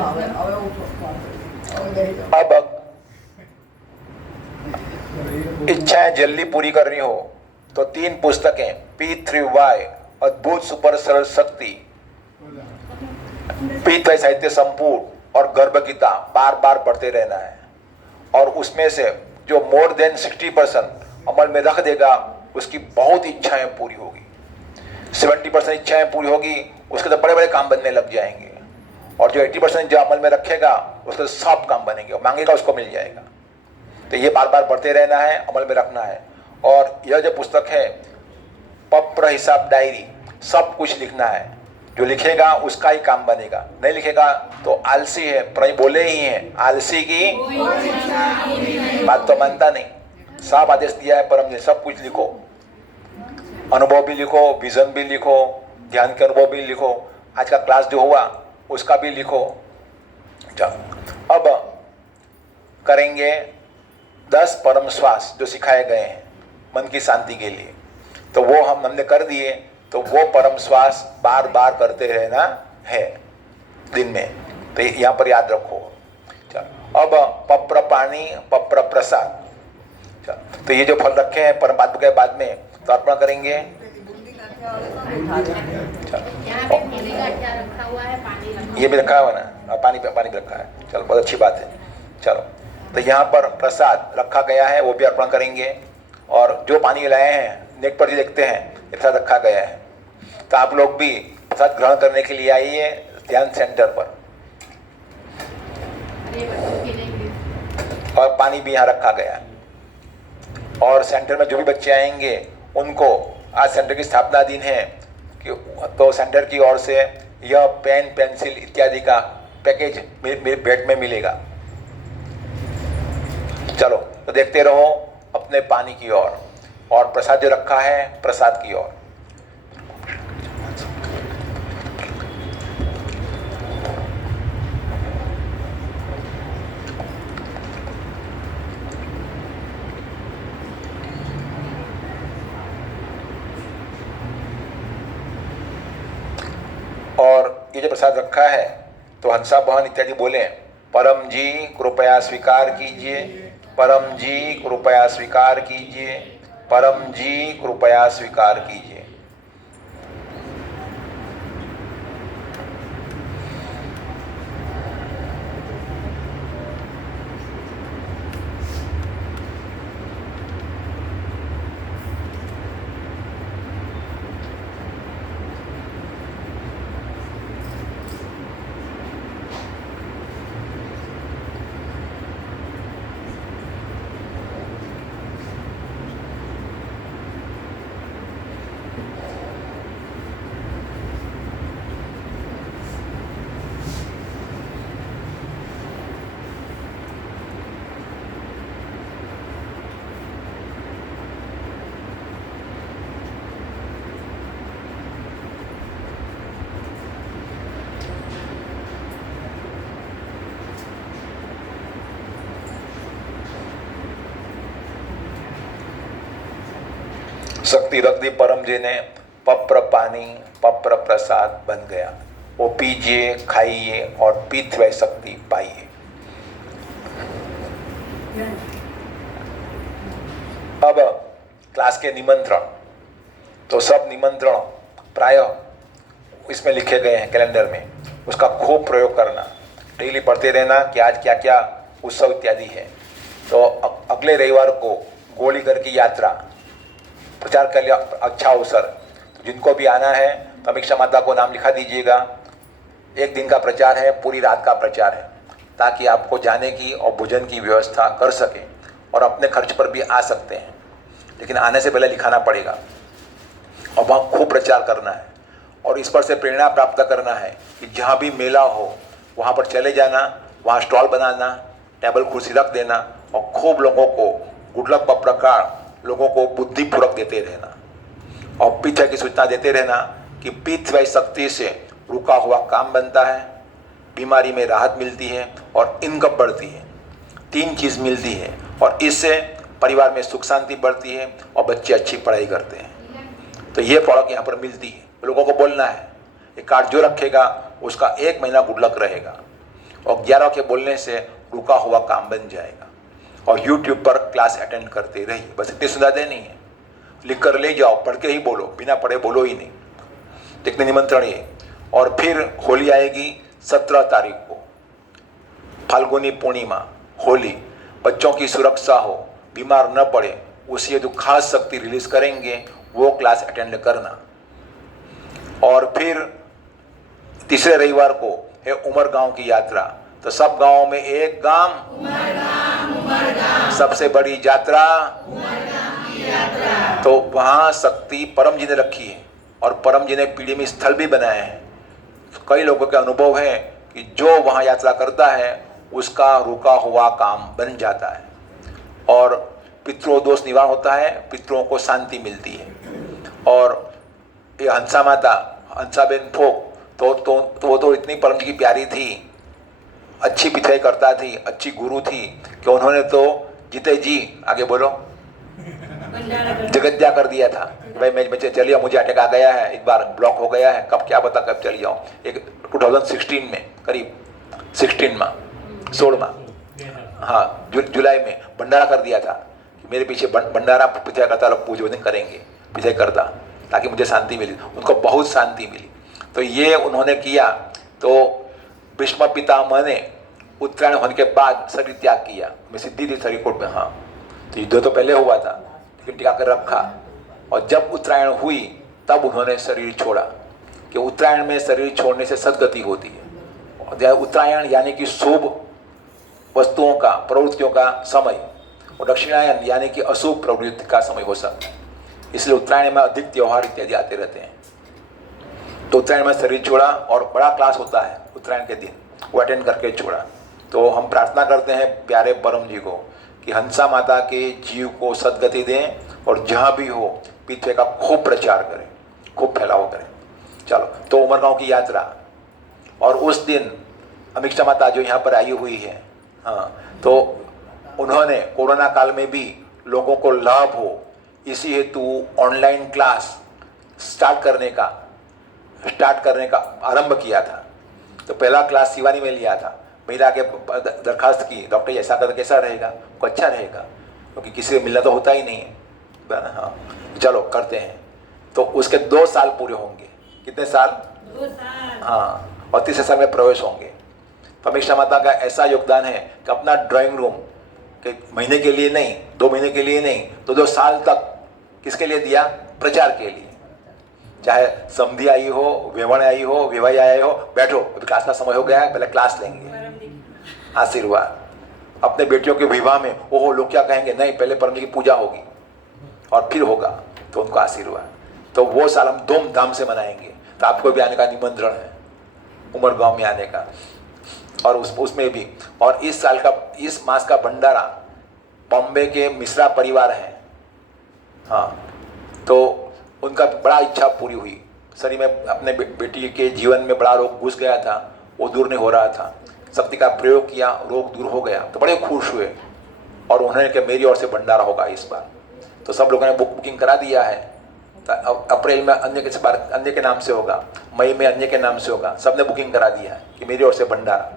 હવે ઉઠો હવે બેસી જાઓ. अब इच्छाएं जल्दी पूरी करनी हो तो 3 पुस्तकें P3Y अद्भुत सुपर सरल शक्ति, P3 साहित्य संपूर्ण और गर्भ गीता बार बार पढ़ते रहना है. और उसमें से जो मोर देन 60% अमल में रख देगा उसकी बहुत इच्छाएं पूरी होगी. 70% इच्छाएं पूरी होगी, उसके तो बड़े बड़े काम बनने लग जाएंगे. और जो 80% जो अमल में रखेगा उसके सब काम बनेंगे, मांगेगा उसको मिल जाएगा. तो ये बार बार पढ़ते रहना है, अमल में रखना है. और यह जो पुस्तक है पत्र हिसाब डायरी, सब कुछ लिखना है. जो लिखेगा उसका ही काम बनेगा, नहीं लिखेगा तो आलसी है. प्रभु बोले ही हैं, आलसी की बात तो मानता नहीं. सब आदेश दिया है परम ने, सब कुछ लिखो. अनुभव भी लिखो, विजन भी लिखो, ध्यान के अनुभव भी लिखो, आज का क्लास जो हुआ उसका भी लिखो. चलो अब करेंगे 10 परम श्वास जो सिखाए गए हैं मन की शांति के लिए. तो वो हमने कर दिए. तो वो परम श्वास बार बार करते रहना है दिन में. तो यहाँ पर याद रखो. चलो अब पप्र पानी पप्र प्रसाद. चलो तो ये जो फल रखे हैं परमात्मा के बाद में तो अर्पण करेंगे. બુંદી નાખ્યા હોય તો ઉઠા દે. चलो यहाँ पे बूंदी गाठिया रखा हुआ है, पानी रखा ये भी रखा हुआ ना, पानी भी रखा है. चलो बहुत अच्छी बात है. चलो तो यहाँ पर प्रसाद रखा गया है, वो भी अर्पण करेंगे. और जो पानी लाए हैं नेक पर देखते हैं प्रसाद रखा गया है. तो आप लोग भी प्रसाद ग्रहण करने के लिए आइए ध्यान सेंटर पर. अरे बच्चों के लिए भी और पानी भी यहाँ रखा गया है. और सेंटर में जो भी बच्चे आएंगे उनको आज सेंटर की स्थापना दिन है कि तो सेंटर की ओर से यह पेन पेंसिल इत्यादि का पैकेज भेंट में मिलेगा. चलो तो देखते रहो अपने पानी की ओर और प्रसाद जो रखा है प्रसाद की ओर. और ये जो प्रसाद रखा है तो हंसा बहन इत्यादि बोले, परम जी कृपया स्वीकार कीजिए, परम जी कृपया स्वीकार कीजिए, परम जी कृपया स्वीकार कीजिए. शक्ति रख दी परम जी ने, पप्र पानी पप्र प्रसाद बन गया. वो पीजिए, खाइए और पीत हुए शक्ति पाइए. अब क्लास के निमंत्रण, तो सब निमंत्रण प्रायः इसमें लिखे गए हैं कैलेंडर में. उसका खूब प्रयोग करना, डेली पढ़ते रहना कि आज क्या क्या उत्सव इत्यादि है. तो अगले रविवार को गोलीघर की यात्रा प्रचार के लिए अच्छा अवसर. तो जिनको भी आना है तो अमीक्षा माता को नाम लिखा दीजिएगा. 1 दिन का प्रचार है, पूरी रात का प्रचार है, ताकि आपको जाने की और भोजन की व्यवस्था कर सकें और अपने खर्च पर भी आ सकते हैं. लेकिन आने से पहले लिखाना पड़ेगा और वहाँ खूब प्रचार करना है. और इस पर से प्रेरणा प्राप्त करना है कि जहाँ भी मेला हो वहाँ पर चले जाना, वहाँ स्टॉल बनाना, टेबल कुर्सी रख देना और खूब लोगों को गुड लक प्रकार लोगों को बुद्धिपूर्वक देते रहना. और पीछे की सूचना देते रहना कि पीठ शक्ति से रुका हुआ काम बनता है, बीमारी में राहत मिलती है और इनकम बढ़ती है. 3 चीज़ मिलती है और इससे परिवार में सुख शांति बढ़ती है और बच्चे अच्छी पढ़ाई करते हैं. तो ये प्रोडक्ट यहाँ पर मिलती है. लोगों को बोलना है, ये कार्ड जो रखेगा उसका 1 महीना गुड लक रहेगा. और 11 के बोलने से रुका हुआ काम बन जाएगा। और YouTube पर क्लास अटेंड करते रहिए, बस इतनी सुविधा देनी है। लिख कर ले जाओ, पढ़ के ही बोलो, बिना पढ़े बोलो ही नहीं। देखने निमंत्रण ये। और फिर होली आएगी 17 तारीख को, फाल्गुनी पूर्णिमा, होली। बच्चों की सुरक्षा हो, बीमार न पड़े, उसी जो खास शक्ति रिलीज करेंगे वो क्लास अटेंड करना। और फिर तीसरे रविवार को है उमरगांव की यात्रा। तो सब गांवों में एक गांव, सबसे बड़ी यात्रा। तो वहां शक्ति परम जी ने रखी है और परम जी ने पीढ़ी में स्थल भी बनाए हैं। तो कई लोगों के अनुभव है कि जो वहां यात्रा करता है उसका रुका हुआ काम बन जाता है और पितृदोष निवारण होता है, पितरों को शांति मिलती है। और ये हंसा माता, हंसाबेन फोक, तो इतनी परम जी की प्यारी थी, अच्छी पिथाई करता थी, अच्छी गुरु थी कि उन्होंने तो जीते जी, आगे बोलो, जगज्जा कर दिया था। भाई मैं चलिए, मुझे अटैक आ गया है, एक बार ब्लॉक हो गया है, कब क्या पता कब चली जाऊँ। एक 2016 में, करीब 16 हाँ जुलाई में भंडारा कर दिया था कि मेरे पीछे भंडारा पिछाई करता, लोग पूजन करेंगे, पिछाई करता, ताकि मुझे शांति मिली। उनको बहुत शांति मिली। तो ये उन्होंने किया। तो भीष्म पितामह ने उत्तरायण होने के बाद शरीर त्याग किया। मैं सिद्धि थी शरीर कोट में, हाँ। तो युद्ध तो पहले हुआ था, लेकिन टिका कर रखा। और जब उत्तरायण हुई तब उन्होंने शरीर छोड़ा, कि उत्तरायण में शरीर छोड़ने से सद्गति होती है। उत्तरायण यानी कि शुभ वस्तुओं का, प्रवृत्तियों का समय, और दक्षिणायन यानी कि अशुभ प्रवृत्ति का समय हो सकता है। इसलिए उत्तरायण में अधिक त्योहार इत्यादि आते रहते हैं। तो उत्तरायण में शरीर छोड़ा और बड़ा क्लास होता है उत्तरायण के दिन, वो अटेंड करके छोड़ा। तो हम प्रार्थना करते हैं प्यारे परम जी को कि हंसा माता के जीव को सद्गति दें और जहाँ भी हो पिछे का खूब प्रचार करें, खूब फैलाव करें। चलो, तो उमरगांव की यात्रा। और उस दिन अमीक्षा माता जो यहाँ पर आई हुई है, हाँ, तो उन्होंने कोरोना काल में भी लोगों को लाभ हो इसी हेतु ऑनलाइन क्लास स्टार्ट करने का आरंभ किया था। तो पहला क्लास शिवानी में लिया था। महिला के दरखास्त की, डॉक्टर ऐसा कर कैसा रहेगा, को अच्छा रहेगा, क्योंकि किसी से मिलना तो होता ही नहीं है। हाँ, चलो करते हैं। तो उसके 2 साल पूरे होंगे। कितने साल? 2 साल। हाँ, और 3 साल में प्रवेश होंगे। तो अमीक्षा माता का ऐसा योगदान है कि अपना ड्राइंग रूम कि महीने के लिए नहीं, 2 महीने के लिए नहीं, 2 साल तक किसके लिए दिया? प्रचार के लिए। चाहे समधी आई हो, वेवण आई हो, विवाही आए हो, बैठो, अभी क्लास का समय हो गया है, पहले क्लास लेंगे। आशीर्वाद। अपने बेटियों के विवाह में ओहो लोग क्या कहेंगे, नहीं, पहले परम जी की पूजा होगी और फिर होगा, तो उनको आशीर्वाद। तो वो साल हम धूमधाम से मनाएंगे। तो आपको भी आने का निमंत्रण है, उमरगांव में आने का। और उसमें भी, और इस साल का, इस मास का भंडारा बॉम्बे के मिश्रा परिवार है, हाँ, तो उनका बड़ा इच्छा पूरी हुई। शरीर में अपने बेटी के जीवन में बड़ा रोग घुस गया था, वो दूर नहीं हो रहा था। शक्ति का प्रयोग किया, रोग दूर हो गया, तो बड़े खुश हुए। और उन्होंने कहा मेरी ओर से भंडारा होगा इस बार। तो सब लोगों ने बुकिंग करा दिया है। तो अप्रैल में अन्य के नाम से होगा, मई में अन्य के नाम से होगा। सबने बुकिंग करा दिया है कि मेरी ओर से भंडारा,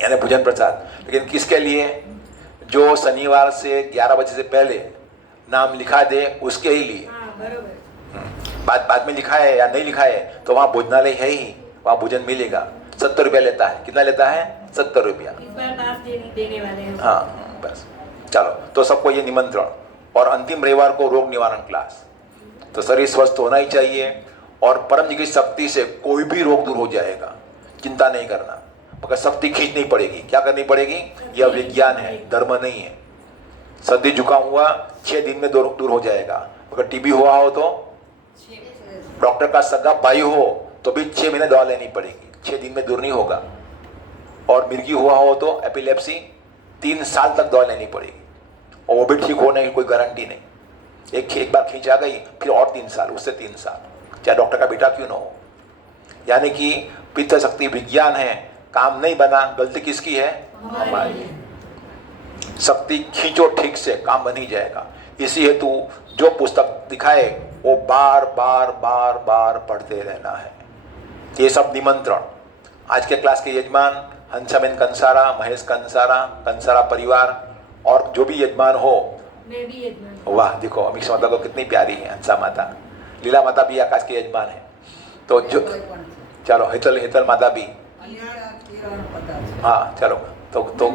यानी भोजन प्रसाद। लेकिन किसके लिए? जो शनिवार से 11 बजे से पहले नाम लिखा दे उसके ही लिए। बाद में लिखा है या नहीं लिखा है तो वहाँ भोजनालय है ही, वहाँ भोजन मिलेगा। 70 रुपया लेता है। कितना लेता है? 70 रुपया। इस बार पास देने वाले हैं। हाँ, बस चलो। तो सबको ये निमंत्रण। और अंतिम रविवार को रोग निवारण क्लास। तो शरीर स्वस्थ होना ही चाहिए और परम जी की शक्ति से कोई भी रोग दूर हो जाएगा, चिंता नहीं करना। मगर शक्ति खींचनी पड़ेगी। क्या करनी पड़ेगी? यह विज्ञान है, धर्म नहीं है। सर्दी जुकाम हुआ 6 दिन में दूर हो जाएगा। मगर टीबी हुआ हो तो डॉक्टर का सगा भाई हो तो भी 6 महीने दवा लेनी पड़ेगी, 6 दिन में दूर नहीं होगा। और मिर्गी हुआ हो तो एपिलेप्सी 3 साल तक दवा लेनी पड़ेगी, और वो भी ठीक होने की कोई गारंटी नहीं। एक बार खींच आ गई फिर और 3 साल, उससे 3 साल, चाहे डॉक्टर का बेटा क्यों ना हो। यानी कि पित्त शक्ति विज्ञान है। काम नहीं बना, गलती किसकी है? हमारी। शक्ति खींचो ठीक से, काम बन ही जाएगा। इसी हेतु जो पुस्तक दिखाए वो बार बार पढ़ते रहना है। ये सब निमंत्रण। आज के क्लास के यजमान हंसाबेन कंसारा, महेश कंसारा, कंसारा परिवार और जो भी यजमान हो। मैं भी यजमान। वाह, देखो अमीश माता को कितनी प्यारी है हंसा माता। लीला माता भी आकाश के यजमान है। तो जो चलो हेतल माता भी, हाँ चलो। तो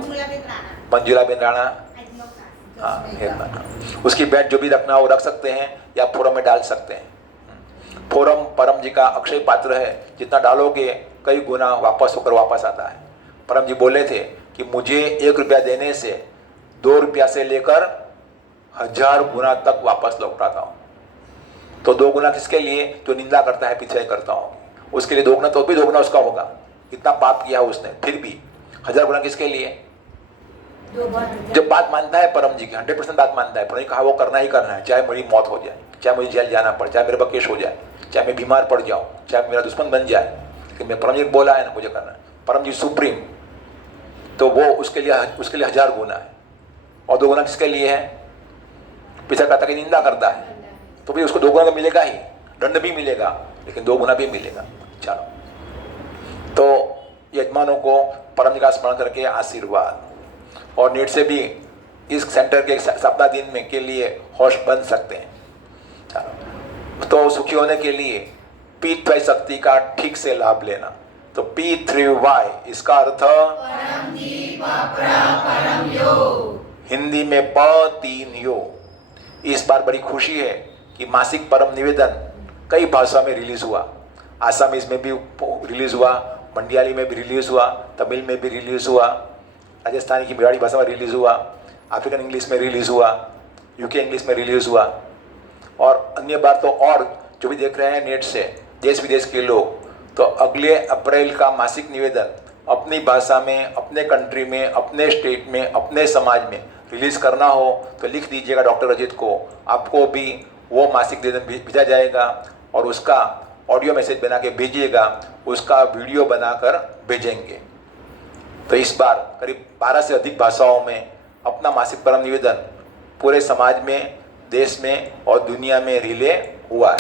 मंजुला बेन राणा, हाँ यजमान। उसकी बैट जो भी रखना हो रख सकते हैं या फोरम में डाल सकते हैं। फोरम परम जी का अक्षय पात्र है, जितना डालोगे कई गुना वापस होकर वापस आता है। परम जी बोले थे कि मुझे 1 रुपया देने से 2 रुपया से लेकर 1000 गुना तक वापस लौटाता हूँ। तो 2 गुना किसके लिए? जो निंदा करता है, पीछे करता हूँ, उसके लिए 2 गुना, तो भी 2 गुना उसका होगा। इतना पाप किया उसने, फिर भी 1000 गुना किसके लिए? जब बात मानता है परम जी की, 100% बात मानता है, परम जी कहा वो करना ही करना है, चाहे मेरी मौत हो जाए, चाहे मुझे जेल जाना पड़े, चाहे मेरे पर केस हो जाए, चाहे मैं बीमार पड़ जाऊँ, चाहे मेरा दुश्मन बन जाए, लेकिन मैं परम जी बोला है ना मुझे करना है। परम जी सुप्रीम, तो वो उसके लिए 1000 गुना है। और 2 गुना किसके लिए है? पीछा करता की निंदा करता है, तो भी उसको 2 गुना तो मिलेगा ही, दंड भी मिलेगा, लेकिन 2 गुना भी मिलेगा। चलो, तो यजमानों को परम जी का स्मरण करके आशीर्वाद, और नेट से भी इस सेंटर के सप्ताह दिन में के लिए होस्ट बन सकते हैं। चलो, तो सुखी होने के लिए P3Y शक्ति का ठीक से लाभ लेना। तो P3Y इसका अर्थ परम जी परम योग, हिंदी में प3 योग। इस बार बड़ी खुशी है कि मासिक परम निवेदन कई भाषा में रिलीज हुआ। आसामीज में भी रिलीज हुआ, मंडियाली में भी रिलीज हुआ, तमिल में भी रिलीज हुआ, राजस्थानी की मेवाड़ी भाषा में रिलीज हुआ, अफ्रीकन इंग्लिश में रिलीज हुआ, यूके इंग्लिश में रिलीज हुआ। और अन्य बार तो और जो भी देख रहे हैं नेट से देश विदेश के लोग, तो अगले अप्रैल का मासिक निवेदन अपनी भाषा में, अपने कंट्री में, अपने स्टेट में, अपने समाज में रिलीज करना हो तो लिख दीजिएगा डॉक्टर अजीत को, आपको भी वो मासिक निवेदन भेजा जाएगा और उसका ऑडियो मैसेज बना के भेजिएगा, उसका वीडियो बनाकर भेजेंगे। तो इस बार करीब 12 से अधिक भाषाओं में अपना मासिक परम निवेदन पूरे समाज में, देश में और दुनिया में रिले हुआ है।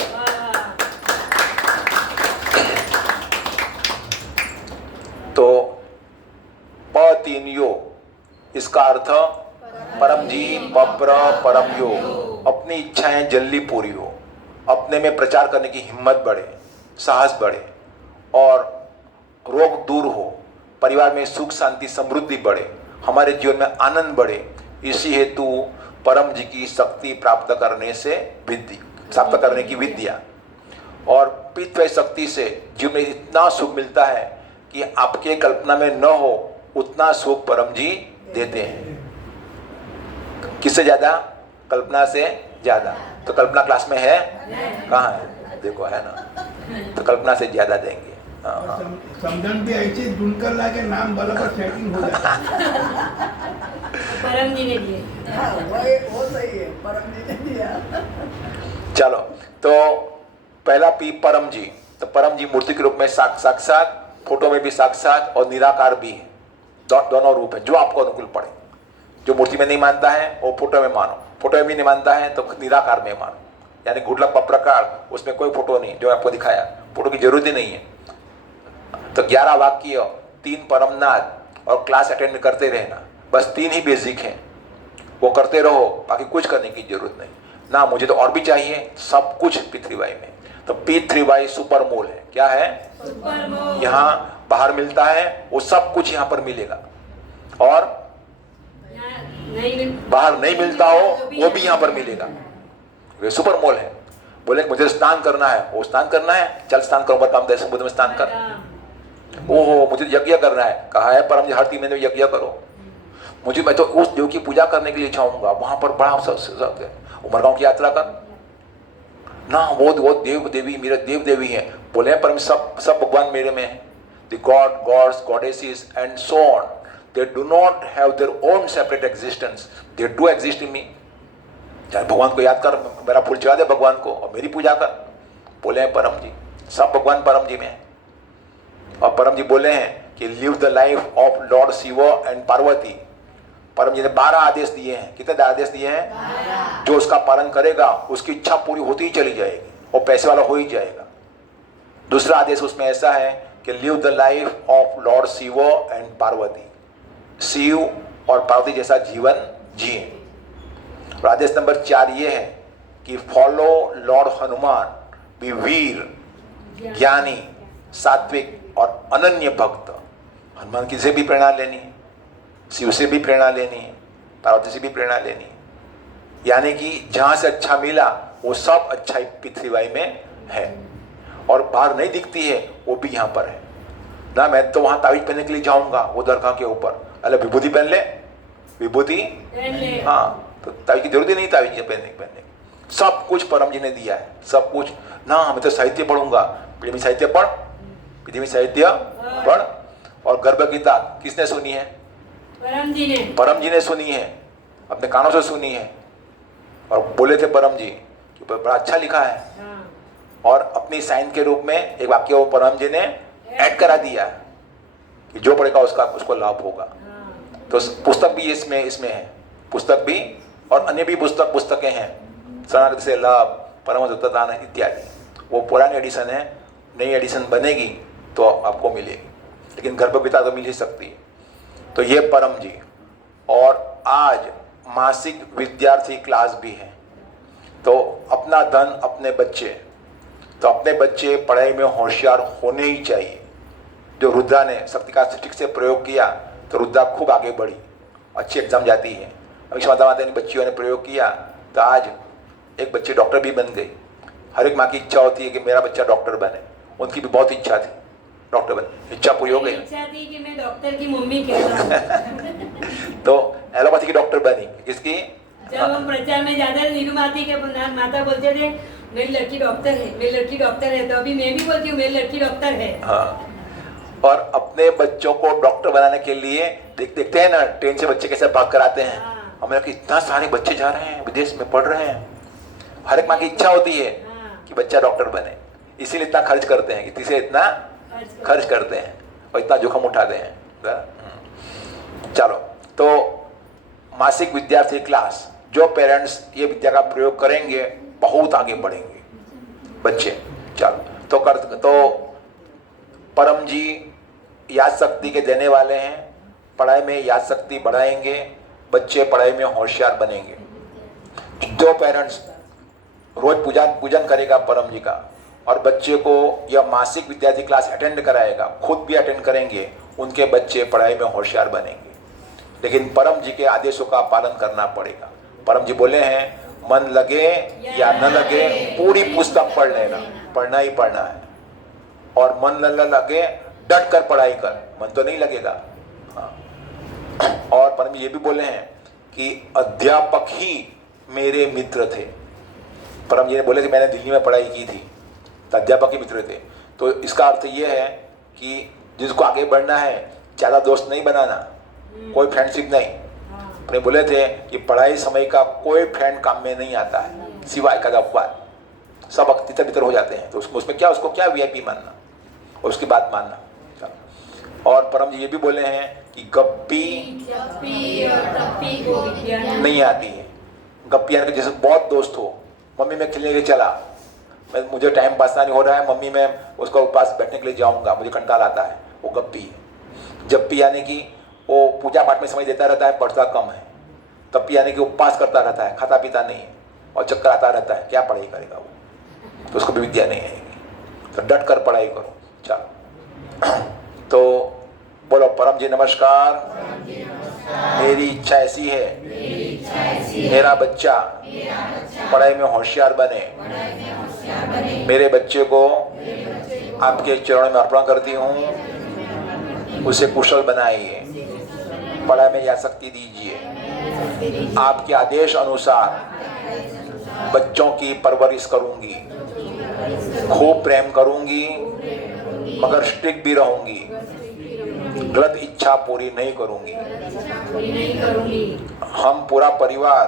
तो प3 योग इसका अर्थ परम जी पप्र परम योग। अपनी इच्छाएं जल्दी पूरी हो, अपने में प्रचार करने की हिम्मत बढ़े, साहस बढ़े और रोग दूर हो, परिवार में सुख शांति समृद्धि बढ़े, हमारे जीवन में आनंद बढ़े। इसी हेतु परम जी की शक्ति प्राप्त करने की विद्या और P3Y शक्ति से जीवन में इतना सुख मिलता है कि आपके कल्पना में न हो उतना सुख परम जी देते हैं। किससे ज्यादा? कल्पना से ज्यादा। तो कल्पना क्लास में है? कहाँ है? देखो है ना, तो कल्पना से ज्यादा देंगे। समझन भी ऐसे जुनकर लाके नाम बराबर सेटिंग हो जाता है। परम जी ने दिए। हाँ, वो सही है, परम जी ने दिया। चलो, तो पहला P परम जी। तो परम जी मूर्ति के रूप में साक्षात, फोटो में भी साक्षात और निराकार भी है। दोनों रूप है, जो आपको अनुकूल पड़े। जो मूर्ति में नहीं मानता है वो फोटो में मानो, फोटो में भी नहीं मानता है तो निराकार में मानो, यानी गुडलक पप्रकार, उसमें कोई फोटो नहीं, जो आपको दिखाया, फोटो की जरूरत ही नहीं है। तो 11 वाक्य, 3 परमनाद और क्लास अटेंड करते रहना, बस 3 ही बेसिक हैं, वो करते रहो, बाकी कुछ करने की जरूरत नहीं ना। मुझे तो और भी चाहिए, सब कुछ P3Y में। तो P3Y सुपर मोल है। क्या है? सुपर मोल। यहाँ बाहर मिलता है वो सब कुछ यहाँ पर मिलेगा, और बाहर नहीं मिलता हो वो भी यहाँ पर मिलेगा। वे सुपर मोल है। बोले मुझे स्नान करना है, वो स्नान करना है, चल स्नान करो, काम समुद्र में स्नान कर। ओहो मुझे यज्ञ करना है, कहा है परम जी हर 3 महीने में यज्ञ करो। मुझे, मैं तो उस देव की पूजा करने के लिए जाऊंगा, वहां पर बड़ा उमरगांव की यात्रा कर ना, वो देव देवी मेरे देव देवी हैं। बोले परम सब भगवान मेरे में है। The god, gods, goddesses and so on, they do not have their own separate existence, they do exist in me। यार भगवान को याद कर, मेरा फूल चढ़ा दे भगवान को और मेरी पूजा कर। बोले हैं परम जी, सब भगवान परम जी में है। और परम जी बोले हैं कि live the life of lord Shiva and Parvati. Param ji ने 12 आदेश दिए हैं। कितने आदेश दिए हैं? जो उसका पालन करेगा उसकी इच्छा पूरी होती ही चली जाएगी, वो पैसे वाला हो ही जाएगा। दूसरा आदेश उसमें ऐसा है कि कि live the life of lord Shiva and Parvati, Shiva और पार्वती जैसा जीवन जिए। और आदेश नंबर 4 ये है कि फॉलो लॉर्ड हनुमान, बी वीर, ज्ञानी, सात्विक और अनन्य भक्त। हनुमान की से भी प्रेरणा लेनी है, शिव से भी प्रेरणा लेनी है, पार्वती से भी प्रेरणा लेनी है। यानी कि जहाँ से अच्छा मिला वो सब अच्छा पृथ्वीवाई में है, और बाहर नहीं दिखती है वो भी यहाँ पर है ना। मैं तो वहाँ तावीज पहनने के लिए जाऊँगा वो दरगाह के ऊपर, अरे विभूति पहन ले, विभूति, हाँ, तो तावीज की जरूरत ही नहीं तावीज पहनने की। सब कुछ परम जी ने दिया है, सब कुछ ना। मैं तो साहित्य पढ़ूंगा, पृथ्वी साहित्य पढ़, पृथ्वी साहित्य पढ़। और गर्भ गीता किसने सुनी है? परम जी ने, परम जी ने सुनी है, अपने कानों से सुनी है। और बोले थे परम जी कि बड़ा अच्छा लिखा है। हाँ। और अपनी साइन के रूप में एक वाक्य वो परम जी ने ऐड करा दिया कि जो पढ़ेगा उसको लाभ होगा। हाँ। तो पुस्तक भी इसमें है, पुस्तक भी, और अन्य भी पुस्तकें हैं, शरणागति से लाभ, परम दान इत्यादि। वो पुरानी एडिशन है, नई एडिशन बनेगी तो आपको मिलेगी, लेकिन गर्भपिता तो मिल ही सकती है। तो ये परम जी। और आज मासिक विद्यार्थी क्लास भी है। तो अपना धन अपने बच्चे, तो अपने बच्चे पढ़ाई में होशियार होने ही चाहिए। जो रुद्रा ने शक्ति का स्टिक से प्रयोग किया तो रुद्रा खूब आगे बढ़ी, अच्छी एग्जाम जाती है। अभी माता ने बच्चियों ने प्रयोग किया तो आज एक बच्ची डॉक्टर भी बन गई। हर एक माँ की इच्छा होती है कि मेरा बच्चा डॉक्टर बने, उनकी भी बहुत इच्छा थी डॉक्टर बने, इच्छा पूरी हो गई। इच्छा थी कि मैं डॉक्टर की मम्मी कहता तो एलोपैथी की डॉक्टर बनी। किसकी? जब हम प्रचार में जाते थे, नीलू माता के माता बोलते थे मेरी लड़की डॉक्टर है, मेरी लड़की डॉक्टर है, तो अभी मैं भी बोलती हूँ मेरी लड़की डॉक्टर है। हाँ। और अपने बच्चों को डॉक्टर बनाने के लिए देखते हैं ना, ट्रेन से बच्चे कैसे भाग कर आते हैं। हाँ। हमें कि इतना सारे बच्चे जा रहे हैं, विदेश में पढ़ रहे हैं। हर एक माँ की इच्छा होती है हाँ। कि बच्चा डॉक्टर बने, इसीलिए इतना खर्च करते हैं, इसी से इतना खर्च करते हैं और इतना जोखिम उठाते हैं। चलो, तो मासिक विद्यार्थी क्लास, जो पेरेंट्स ये विद्या का प्रयोग करेंगे बहुत आगे बढ़ेंगे बच्चे। चलो, तो परम जी याद शक्ति के देने वाले हैं, पढ़ाई में याद शक्ति बढ़ाएंगे, बच्चे पढ़ाई में होशियार बनेंगे। जो पेरेंट्स रोज पूजन करेगा परम जी का और बच्चे को यह मासिक विद्यार्थी क्लास अटेंड कराएगा, खुद भी अटेंड करेंगे, उनके बच्चे पढ़ाई में होशियार बनेंगे। लेकिन परम जी के आदेशों का पालन करना पड़ेगा। परम जी बोले हैं मन लगे या न लगे पूरी पुस्तक पढ़ लेना, पढ़ना ही पढ़ना है। और मन न लगे डट कर पढ़ाई कर, मन तो नहीं लगेगा। हाँ। और परम जी ये भी बोले हैं कि अध्यापक ही मेरे मित्र थे। परम जी ने बोले कि मैंने दिल्ली में पढ़ाई की थी तो अध्यापक ही मित्र थे। तो इसका अर्थ ये है कि जिसको आगे बढ़ना है ज़्यादा दोस्त नहीं बनाना, कोई फ्रेंडशिप नहीं। अपने बोले थे कि पढ़ाई समय का कोई फ्रेंड काम में नहीं आता है सिवाय का अपवाद, सब तितर बितर हो जाते हैं। तो उसमें क्या, उसको क्या वीआईपी मानना और उसकी बात मानना। और परम जी ये भी बोले हैं कि गप्पी और तप्पी को विद्या नहीं आती है। गप्पी यानी कि जैसे बहुत दोस्त हो, मम्मी मैं खेलने के लिए चला, मुझे टाइम पास नहीं हो रहा है, मम्मी मैं उसको पास बैठने के लिए जाऊंगा, मुझे कंटाल आता है, वो गप्पी है। जप्पी यानी कि वो पूजा पाठ में समय देता रहता है, पढ़ता कम है। तप्पी यानी कि उपवास करता रहता है, खाता पीता नहीं है और चक्कर आता रहता है, क्या पढ़ाई करेगा वो, तो उसको भी विद्या नहीं आएगी। तो डट कर पढ़ाई करो। चलो, तो बोलो परम जी नमस्कार। मेरी इच्छा ऐसी है मेरा बच्चा पढ़ाई में होशियार बने। मेरे बच्चे को आपके चरणों में अर्पण करती हूँ, उसे कुशल बनाइए, पढ़ाई में यादशक्ति दीजिए। आपके आदेश अनुसार बच्चों की परवरिश करूंगी, खूब प्रेम करूंगी, मगर स्ट्रिक्ट भी रहूंगी, गलत इच्छा पूरी नहीं करूंगी। हम पूरा परिवार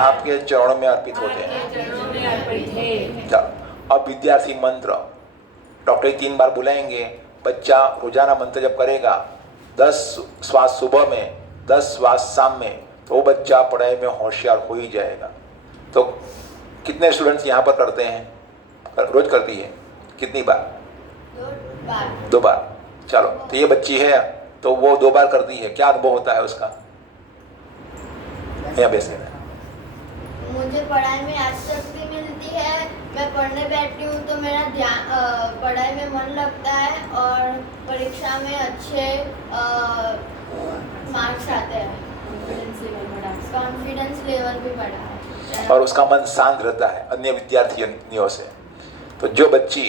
आपके चरणों में अर्पित होते हैं। अब विद्यार्थी मंत्र डॉक्टर 3 बार बुलाएंगे। बच्चा रोजाना मंत्र जब करेगा 10 श्वास सुबह में, 10 श्वास शाम में, तो वो बच्चा पढ़ाई में होशियार हो ही जाएगा। तो कितने स्टूडेंट्स यहाँ पर करते हैं? रोज करती है? कितनी बार? बार। 2 बार। चलो, तो ये बच्ची है तो वो 2 बार करती है, क्या अनुभव होता है उसका? यहाँ बेसे मुझे पढ़ाई में यादशक्ति मिलती है, मैं पढ़ने बैठती हूँ तो मेरा ध्यान पढ़ाई में मन लगता है और परीक्षा में अच्छे मार्क्स आते हैं, कॉन्फिडेंस लेवल भी बढ़ा है और उसका मन शांत रहता है अन्य विद्यार्थियों से। तो जो बच्ची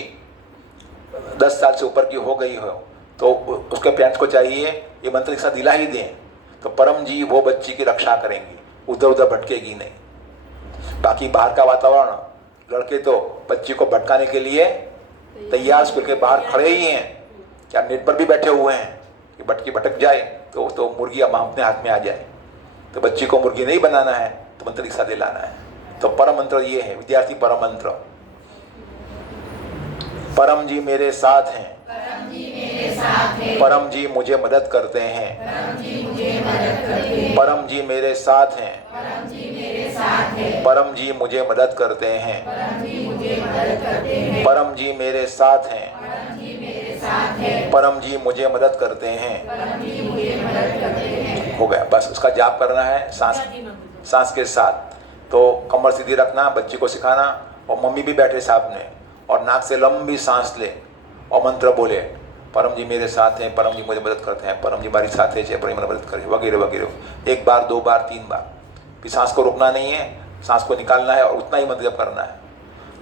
10 साल से ऊपर की हो गई हो तो उसके पेरेंट्स को चाहिए ये मंत्र एक साथ दिला ही दें, तो परम जी वो बच्ची की रक्षा करेंगी, उधर उधर भटकेगी नहीं। बाकी बाहर का वातावरण, लड़के तो बच्ची को भटकाने के लिए तैयार स्कूल के बाहर खड़े ही हैं, क्या नेट पर भी बैठे हुए हैं कि बटकी भटक जाए तो मुर्गी अपने हाथ में आ जाए। तो बच्ची को मुर्गी नहीं बनाना है तो मंत्र दीक्षा दिलाना है। तो परम मंत्र ये है, विद्यार्थी परम मंत्र, परम जी मेरे साथ हैं, परम जी मुझे मदद करते हैं, परम जी मेरे साथ हैं, परम जी मुझे मदद करते हैं, परम जी मेरे साथ हैं, परम जी मुझे मदद करते हैं। हो गया, बस उसका जाप करना है सांस के साथ। तो कमर सीधी रखना, बच्ची को सिखाना, और मम्मी भी बैठे सामने और नाक से लंबी सांस ले और मंत्र बोले, परम जी मेरे साथ हैं, परम जी मुझे मदद करते हैं, परम जी हमारी साथ है, परम जी मदद करे, वगैरह वगैरह। 1 बार 2 बार 3 बार, फिर सांस को रोकना नहीं है, सांस को निकालना है और उतना ही मंत्र जप करना है।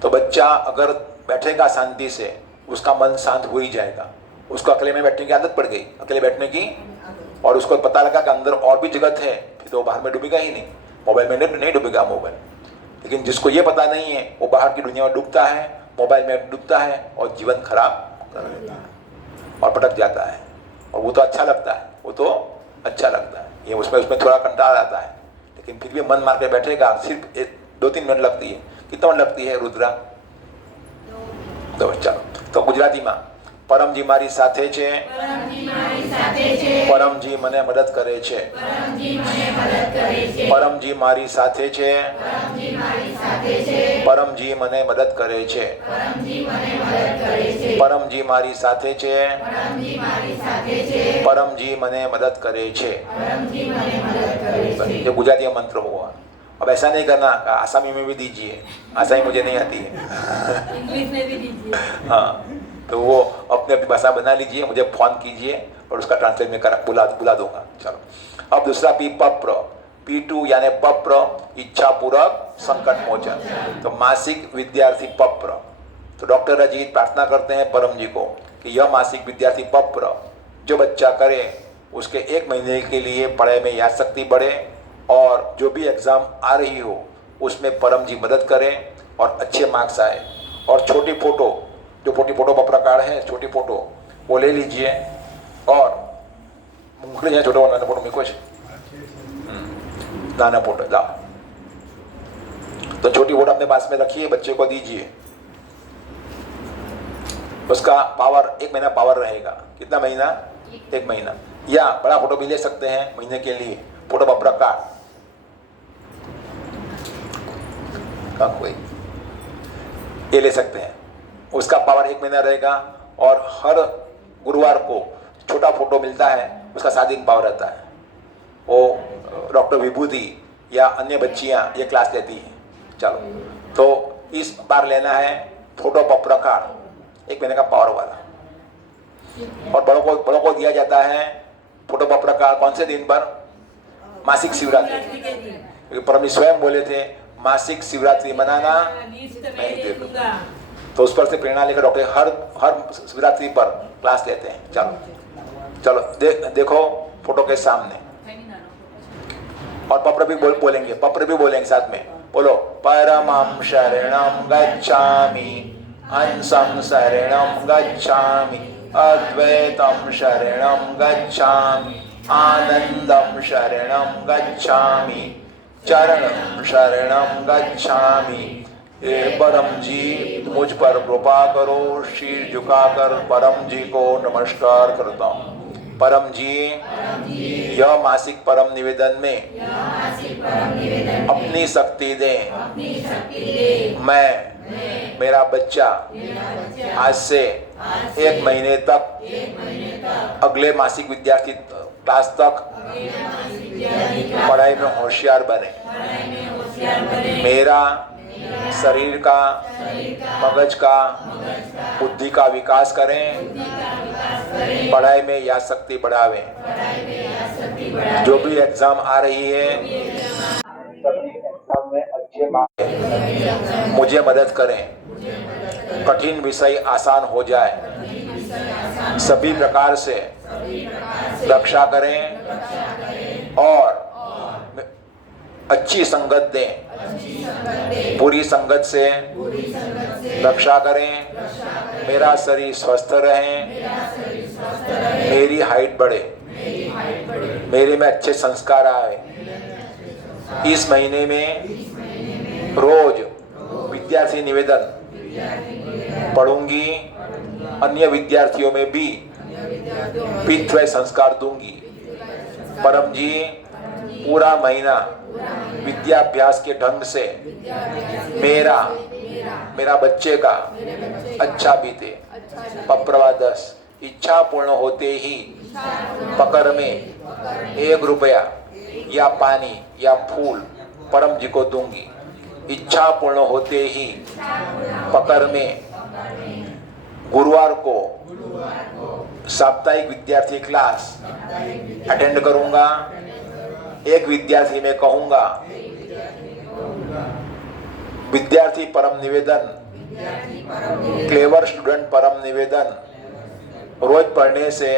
तो बच्चा अगर बैठेगा शांति से, उसका मन शांत हो ही जाएगा। उसको अकेले में बैठने की आदत पड़ गई, अकेले बैठने की, और उसको पता लगा कि अंदर और भी जगत है, फिर तो बाहर में डूबेगा ही नहीं, मोबाइल में नहीं डूबेगा मोबाइल। लेकिन जिसको ये पता नहीं है वो बाहर की दुनिया में डूबता है, मोबाइल में डूबता है और जीवन खराब कर देता है और भटक जाता है। और वो तो अच्छा लगता है, वो तो अच्छा लगता है, ये उसमें थोड़ा कंटाल आता है, लेकिन फिर भी मन मार के बैठेगा। सिर्फ 2-3 मिनट लगती है। कितना मिनट लगती है रुद्रा? 2। चलो, तो गुजराती में, परमजी मारी સાથે છે, પરમજી મને મદદ કરે છે, પરમજી મારી સાથે છે, પરમજી મને મદદ કરે છે, પરમજી મારી સાથે છે, परमजी મને મદદ કરે છે। ये गुजराती मंत्र हुआ। अब ऐसा नहीं करना, आसामी में भी दीजिए, आसामी मुझे नहीं आती है, इंग्लिश में भी दीजिए। हाँ, तो वो अपनी अपनी भाषा बना लीजिए, मुझे फोन कीजिए और उसका ट्रांसलेट में बुला दूंगा। चलो, अब दूसरा पी पप्र, P2 यानी पप्र, इच्छा पूर्वक संकट मोचन। तो मासिक विद्यार्थी पप्र, तो डॉक्टर अजीत प्रार्थना करते हैं परम जी को कि यह मासिक विद्यार्थी पप्र जो बच्चा करे उसके 1 महीने के लिए पढ़ाई में याद शक्ति बढ़े और जो भी एग्जाम आ रही हो उसमें परम जी मदद करें और अच्छे मार्क्स आए। और छोटी फोटो, जो फोटो का प्रकार है, छोटी फोटो वो ले लीजिए और मोकली जाए, छोटा नाना फोटो में कुछ नाना फोटो लाओ, तो छोटी फोटो अपने पास में रखिए, बच्चे को दीजिए। उसका पावर 1 महीना पावर रहेगा। कितना महीना? 1 महीना। या बड़ा फोटो भी ले सकते हैं महीने के लिए, फोटो का प्रकार का कोई ये ले सकते हैं, उसका पावर 1 महीना रहेगा। और हर गुरुवार को छोटा फोटो मिलता है, उसका 7 दिन पावर रहता है। वो डॉक्टर विभूति या अन्य बच्चियां ये क्लास लेती हैं। चलो, तो इस बार लेना है फोटो का प्रकार 1 महीने का पावर वाला। और बड़ों को दिया जाता है फोटो का प्रकार कौन से दिन पर? मासिक शिवरात्रि। क्योंकि परम स्वयं बोले थे मासिक शिवरात्रि मनाना मैं नहीं देखूंगा, तो उस पर से प्रेरणा लेकर डॉक्टर हर शिवरात्रि पर क्लास लेते हैं। चलो देखो फोटो के सामने, और पप्र भी बोलेंगे साथ में, बोलो परमं शरणं गच्छामि, अंसं शरणं गच्छामि, अद्वैतं शरणं गच्छामि, आनंदं शरणं गच्छामि, चरणं शरणं गच्छामि। ये परम जी मुझ पर कृपा करो, शीर झुकाकर परम जी को नमस्कार करता हूँ। परम जी यह मासिक परम निवेदन में अपनी शक्ति दें, मैं मेरा बच्चा आज से 1 महीने तक अगले मासिक विद्यार्थी क्लास तक पढ़ाई में होशियार बने। मेरा शरीर का, मगज का, बुद्धि का विकास करें, पढ़ाई में यादशक्ति बढ़ावें। जो भी एग्जाम आ रही है सभी एग्जाम में अच्छे मार्क्स मुझे मदद करें, कठिन विषय आसान हो जाए, सभी प्रकार से रक्षा करें और अच्छी संगत दें, बुरी संगत से रक्षा करें, मेरा शरीर स्वस्थ रहे, मेरी हाइट बढ़े, मेरे में अच्छे संस्कार आए। इस महीने में रोज विद्यार्थी निवेदन पढ़ूंगी, अन्य विद्यार्थियों में भी पितृ संस्कार दूंगी। परम जी पूरा महीना विद्याभ्यास के ढंग से मेरा बच्चे का अच्छा बीते। पप्रवा 10 इच्छा पूर्ण होते ही पकड़ में 1 रुपया या पानी या फूल परम जी को दूंगी। इच्छा पूर्ण होते ही पकड़ में गुरुवार को साप्ताहिक विद्यार्थी क्लास अटेंड करूंगा। एक विद्यार्थी में कहूंगा विद्यार्थी परम निवेदन, क्लेवर स्टूडेंट परम निवेदन रोज पढ़ने से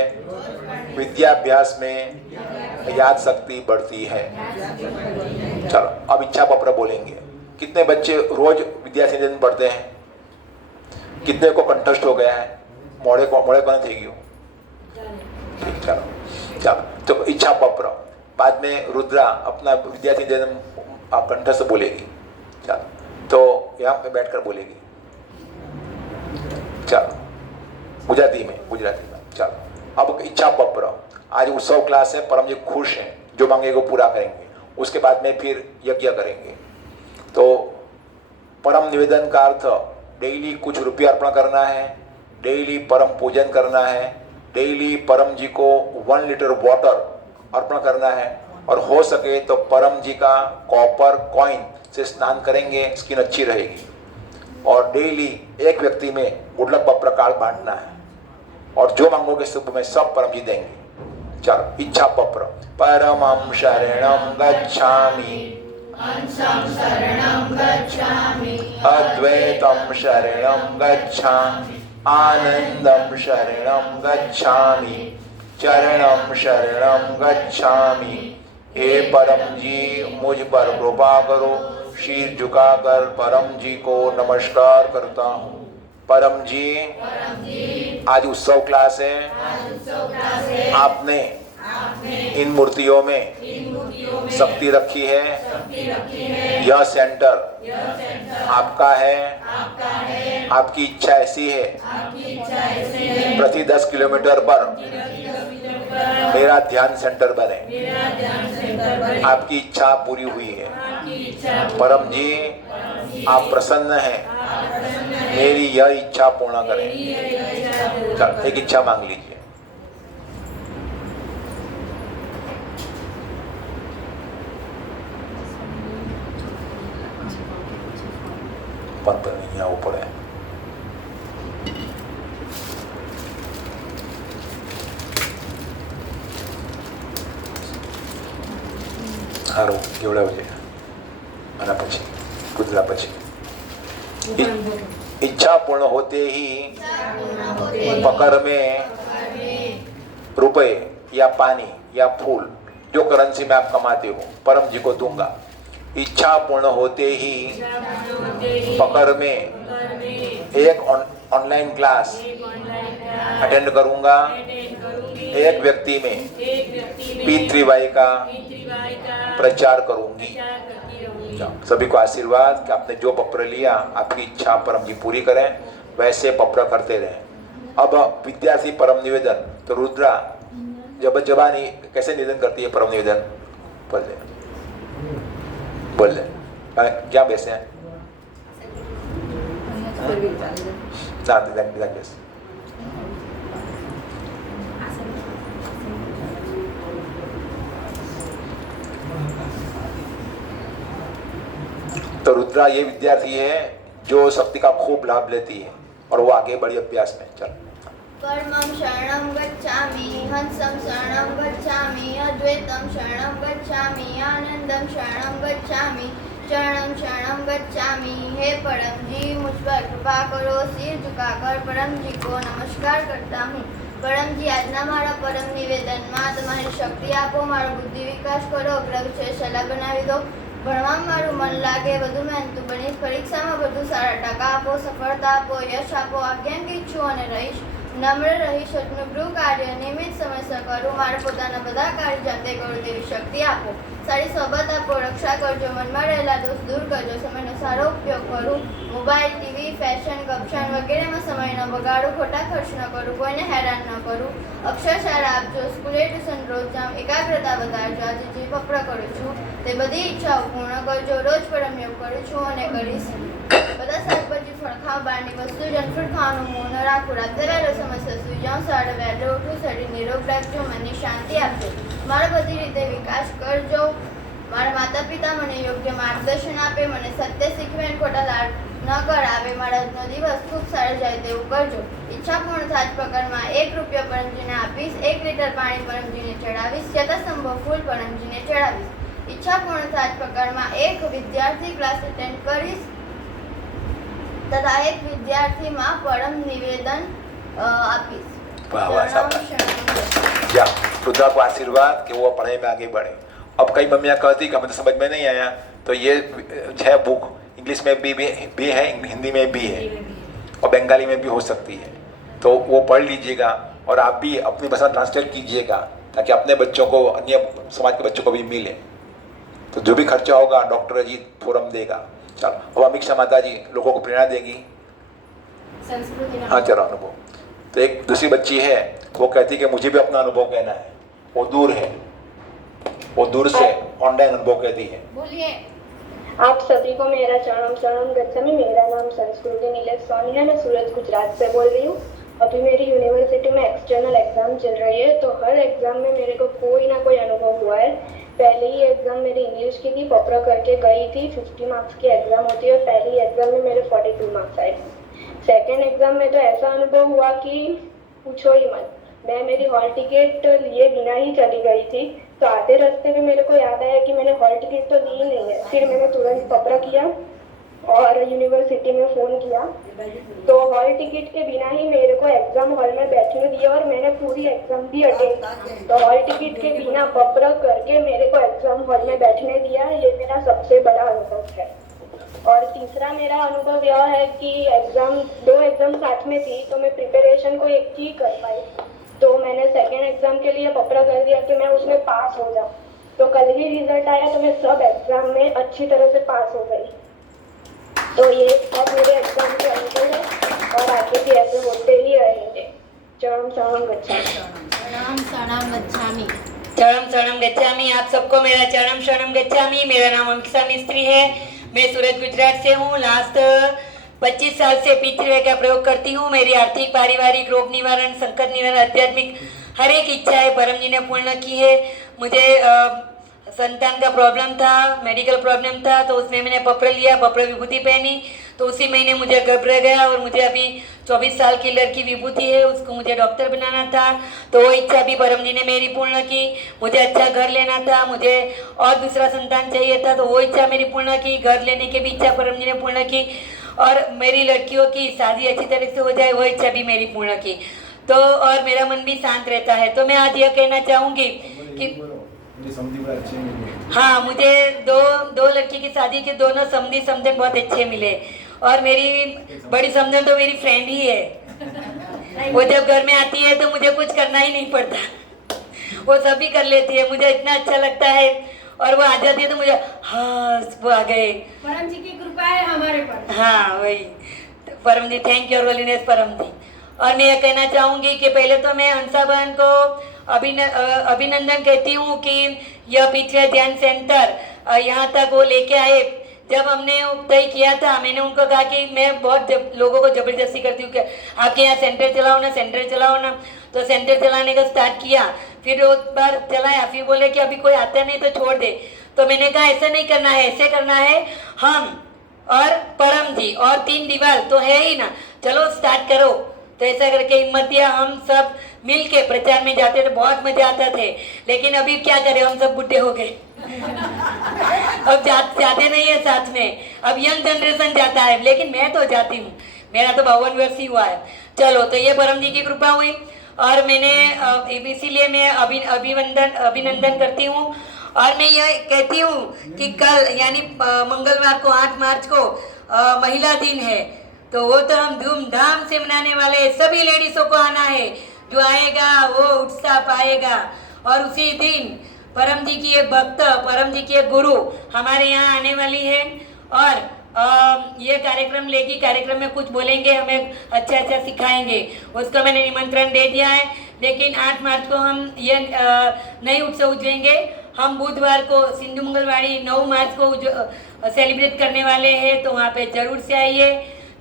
विद्याभ्यास में याद शक्ति बढ़ती है। चलो अब इच्छा पत्र बोलेंगे। कितने बच्चे रोज विद्यार्थी निवेदन पढ़ते हैं? कितने को कंठस्थ हो गया है? मोड़े कौन थी गयो? ठीक, चलो तो इच्छा पत्र बाद में रुद्रा अपना विद्यार्थी निवेदन कंठस्थ बोलेगी। चलो तो यहाँ पे बैठकर बोलेगी। चलो गुजराती में। चलो अब इच्छा पत्र। आज उत्सव क्लास है, परम जी खुश हैं, जो मांगेगा पूरा करेंगे। उसके बाद में फिर यज्ञ करेंगे। तो परम निवेदन का अर्थ डेली कुछ रुपया अर्पण करना है, डेली परम पूजन करना है, डेली परम जी को 1 लीटर वाटर अर्पण करना है और हो सके तो परम जी का कॉपर कॉइन से स्नान करेंगे, स्किन अच्छी रहेगी। और डेली एक व्यक्ति में गुडलक पत्र कार्ड बांटना है और जो मांगोगे सब में सब परम जी देंगे। चलो इच्छा पत्र। परमं शरणं गच्छामि, अद्वैतं शरणं गच्छामि, आनंदं शरणं गच्छामि, चरणं शरणं गच्छामि। हे परम जी मुझ पर कृपा करो। शीर झुकाकर परम जी को नमस्कार करता हूँ। परम जी आज उत्सव क्लास है। आपने इन मूर्तियों में शक्ति रखी है। यह सेंटर आपका है। आपकी इच्छा ऐसी है प्रति 10 किलोमीटर पर मेरा ध्यान सेंटर बने। आपकी इच्छा पूरी हुई है। परम जी आप प्रसन्न हैं, मेरी यह इच्छा पूर्ण करें। चल एक इच्छा मांग लीजिए। पर यहाँ ऊपर है। સારું કેવડાવજે આના પછી કુદરા પછી इच्छा पूर्ण होते ही पकड़ में रुपए या पानी या फूल जो करेंसी में आप कमाते हो परम जी को दूंगा। इच्छा पूर्ण होते ही पकड़ में एक ऑनलाइन क्लास अटेंड करूंगा। एक व्यक्ति में पितृवाई का प्रचार करूंगी। सभी को आशीर्वाद कि आपने जो पत्र लिया आपकी इच्छा परम जी पूरी करें, वैसे पत्र करते रहें। अब विद्यार्थी परम निवेदन तो रुद्रा जब जबानी कैसे निवेदन करती है परम निवेदन? बोल ले क्या बैसे हैं? this. तो रुद्रा ये विद्यार्थी है जो शक्ति का खूब लाभ लेती है और वो आगे बढ़ी अभ्यास में। चल। परमं शरणं गच्छामि, हंसं शरणं गच्छामि, अद्वैतं शरणं गच्छामि, आनंदं शरणं गच्छामि, चरणं शरणं गच्छामि। हे परम जी, मुझ पर कृपा करो। सिर झुकाकर परम जी को नमस्कार करता हूँ। परम जी, આજના મારા પરમ નિવેદનમાં તમારી શક્તિ આપો, મારો બુદ્ધિ વિકાસ કરો, અગ્ર વિષય સલાહ બનાવી દો, ભણવામાં મારું મન લાગે, વધુ મહેનતુ બની, પરીક્ષામાં વધુ સારા ટકા આપો, સફળતા આપો, યશ આપો, આજ્ઞાંકિત છું અને રહીશ, નમ્ર રહીશ, સજનું ગૃહ કાર્ય નિયમિત સમયસર કરું, મારા પોતાના બધા કાર્ય જાતે કરું તેવી શક્તિ આપો, સારી સોબત આપો, રક્ષા કરજો, મનમાં રહેલા દોષ દૂર કરજો, સમયનો સારો ઉપયોગ કરું, મોબાઈલ, ટીવી, ફેશન, ગપશન વગેરેમાં સમય ન બગાડું, ખોટા ખર્ચ ન કરું, કોઈને હેરાન ન કરું, અક્ષર સારા આપજો, સ્કૂલે ટ્યુશન રોજ જામ, એકાગ્રતા વધારજો, આજે જે વપરા કરું છું તે બધી ઈચ્છાઓ પૂર્ણ કરજો, રોજ પરમ યોગ કરું છું અને કરીશ, બધા શાકભાજી ફળ ખાવ, બહારની વસ્તુ જંકફૂડ ખાવાનું મોં ન રાખું, રાત્રે વહેલો સમયસર સૂઈ જાઉં, સવારે વહેલો ઉઠું, શરીર નિરોગ રાખજો, મનની શાંતિ આપજો, મારો બધી રીતે વિકાસ કરજો, મારા માતા પિતા મને યોગ્ય માર્ગદર્શન આપે, મને સત્ય શીખવે અને ખોટા લાડ ન કરાવે, મારા આજનો દિવસ ખૂબ સારો જાય તેવું કરજો, ઈચ્છા પૂર્ણ થાય પ્રકારમાં 1 રૂપિયો પરમજીને આપીશ, 1 લીટર પાણી પરમજીને ચડાવીશ, યથાસંભવ ફૂલ પરમજીને ચડાવીશ, ઈચ્છા પૂર્ણ થાય પ્રકારમાં 1 વિદ્યાર્થી ક્લાસ અટેન્ડ કરીશ તથા 1 વિદ્યાર્થીમાં પરમ નિવેદન આપીશ। वाह वाह, शाबाश। या रुद्रा को आशीर्वाद कि वो पढ़ाई में आगे बढ़े। अब कई मम्मियाँ कहती कि हमें तो समझ में नहीं आया, तो ये 6 बुक इंग्लिश में भी है, हिंदी में भी है और बंगाली में भी हो सकती है, तो वो पढ़ लीजिएगा और आप भी अपनी भाषा ट्रांसलेट कीजिएगा ताकि अपने बच्चों को, अन्य समाज के बच्चों को भी मिले। तो जो भी खर्चा होगा डॉक्टर अजीत फोरम देगा। चलो, अब अमीक्षा माता जी लोगों को प्रेरणा देगी। हाँ चलो, अनुभव। तो एक दूसरी बच्ची है, वो कहती है कि मुझे भी अपना अनुभव कहना है, वो दूर है, वो दूर से ऑनलाइन अनुभव कहती है। बोलिए। आप सभी को मेरा चरणम शरणम गच्छामि। मेरा नाम संस्कृति नीलेश सोनी है, मैं सूरत गुजरात से बोल रही हूँ। अभी मेरी यूनिवर्सिटी में एक्सटर्नल एग्जाम चल रही है, तो हर एग्जाम में मेरे को कोई ना कोई अनुभव हुआ है। पहले ही एग्जाम मेरी इंग्लिश की थी, पपरा करके गई थी, 50 मार्क्स की एग्जाम होती है, पहली एग्जाम में मेरे 42 मार्क्स आए। सेकेंड एग्जाम में तो ऐसा अनुभव हुआ कि पूछो ही मत, मैं मेरी हॉल टिकट लिए बिना ही चली गई थी, तो आधे रास्ते में मेरे को याद आया कि मैंने हॉल टिकट तो ली नहीं है। फिर मैंने तुरंत पपरा किया और यूनिवर्सिटी में फ़ोन किया, तो हॉल टिकट के बिना ही मेरे को एग्ज़ाम हॉल में बैठने दिया और मैंने पूरी एग्ज़ाम भी अटेंड। तो हॉल टिकट के बिना पपरा करके मेरे को एग्ज़ाम हॉल में बैठने दिया, ये मेरा सबसे बड़ा अनुभव है। और तीसरा मेरा अनुभव यह है कि दो एग्ज़ाम साथ में थी, तो मैं प्रिपरेशन को एक ही कर पाई, तो मैंने सेकेंड एग्ज़ाम के लिए पपरा कर दिया कि मैं उसमें पास हो जाऊँ। तो कल ही रिजल्ट आया, तो मैं सब एग्ज़ाम में अच्छी तरह से पास हो गई। तो ये सब मेरे एग्ज़ाम के अनुभव है और आगे भी ऐसे होते ही रहेंगे। चरणम शरणम गच्छामि। प्रणाम शरणम गच्छामि। चरणम शरणम गच्छामि। आप सबको मेरा चरणम शरणम गच्छामि। मेरा नाम अमीक्षा मिस्त्री है, मैं सूरत गुजरात से हूँ। लास्ट 25 साल से P3 का प्रयोग करती हूँ। मेरी आर्थिक, पारिवारिक, रोग निवारण, संकट निवारण, आध्यात्मिक हर एक इच्छाएं परम जी ने पूर्ण की है। मुझे संतान का प्रॉब्लम था, मेडिकल प्रॉब्लम था, तो उसमें मैंने पपरा लिया, पपरा विभूति पहनी, तो उसी महीने मुझे गर्भ रह गया और मुझे अभी 24 साल की लड़की विभूति है, उसको मुझे डॉक्टर बनाना था, तो वो इच्छा भी परम जी ने मेरी पूर्ण की। मुझे अच्छा घर लेना था, मुझे और दूसरा संतान चाहिए था, तो वो इच्छा मेरी पूर्ण की। घर लेने की भी इच्छा परम जी ने पूर्ण की और मेरी लड़कियों की शादी अच्छी तरह से हो जाए, वो इच्छा भी मेरी पूर्ण की। तो और मेरा मन भी शांत रहता है। तो मैं आज यह कहना चाहूँगी कि हाँ, मुझे दो लड़की की शादी के दोनों समधी समधन बहुत अच्छे मिले और मेरी बड़ी समधन तो मेरी फ्रेंड ही है। वो जब घर में आती है तो मुझे कुछ करना ही नहीं पड़ता, वो सभी कर लेती है, मुझे इतना अच्छा लगता है। और वो आ जाती है तो मुझे हाँ, वो आ गए, परम जी की कृपा है हमारे पर। हाँ वही, तो परम जी, थैंक यू होलीनेस परम जी। और मैं यह कहना चाहूँगी कि पहले तो मैं हंसा बहन को अभिनंदन कहती हूँ कि यह P3 ध्यान सेंटर यहाँ तक वो लेके आए, जब हमने वो तय किया था, मैंने उनको कहा कि मैं बहुत लोगों को ज़बरदस्ती करती हूँ कि आपके यहाँ सेंटर चलाओ ना, सेंटर चलाओ ना। तो सेंटर चलाने का स्टार्ट किया, फिर एक बार चलाया, फिर बोले कि अभी कोई आता नहीं तो छोड़ दे। तो मैंने कहा ऐसा नहीं करना है, ऐसे करना है, हम और परम जी और 3 दीवार तो है ही ना, चलो स्टार्ट करो। तो ऐसा करके हिम्मत दिया, हम सब मिल के प्रचार में जाते थे, बहुत मजा आता थे। लेकिन अभी क्या करें, हम सब बुढ़े हो गए अब जाते नहीं है साथ में, अब यंग जनरेशन जाता है, लेकिन मैं तो जाती हूँ, मेरा तो 52 वर्ष ही हुआ है। चलो, तो ये परम जी की कृपा हुई और मैंने इसीलिए मैं अभिनंदन करती हूँ। और मैं ये कहती हूँ कि कल यानी मंगलवार को 8 मार्च को महिला दिन है, तो वो तो हम धूमधाम से मनाने वाले हैं। सभी लेडीज़ों को आना है, जो आएगा वो उत्साह पाएगा। और उसी दिन परम जी की एक भक्त, परम जी की एक गुरु हमारे यहाँ आने वाली है और ये कार्यक्रम लेगी, कार्यक्रम में कुछ बोलेंगे, हमें अच्छा सिखाएंगे, उसको मैंने निमंत्रण दे दिया है। लेकिन 8 मार्च को हम ये नई उत्सव उजवेंगे। हम बुधवार को सिंधु मंगलवाड़ी 9 मार्च को सेलिब्रेट करने वाले हैं, तो वहाँ पे जरूर से आइए।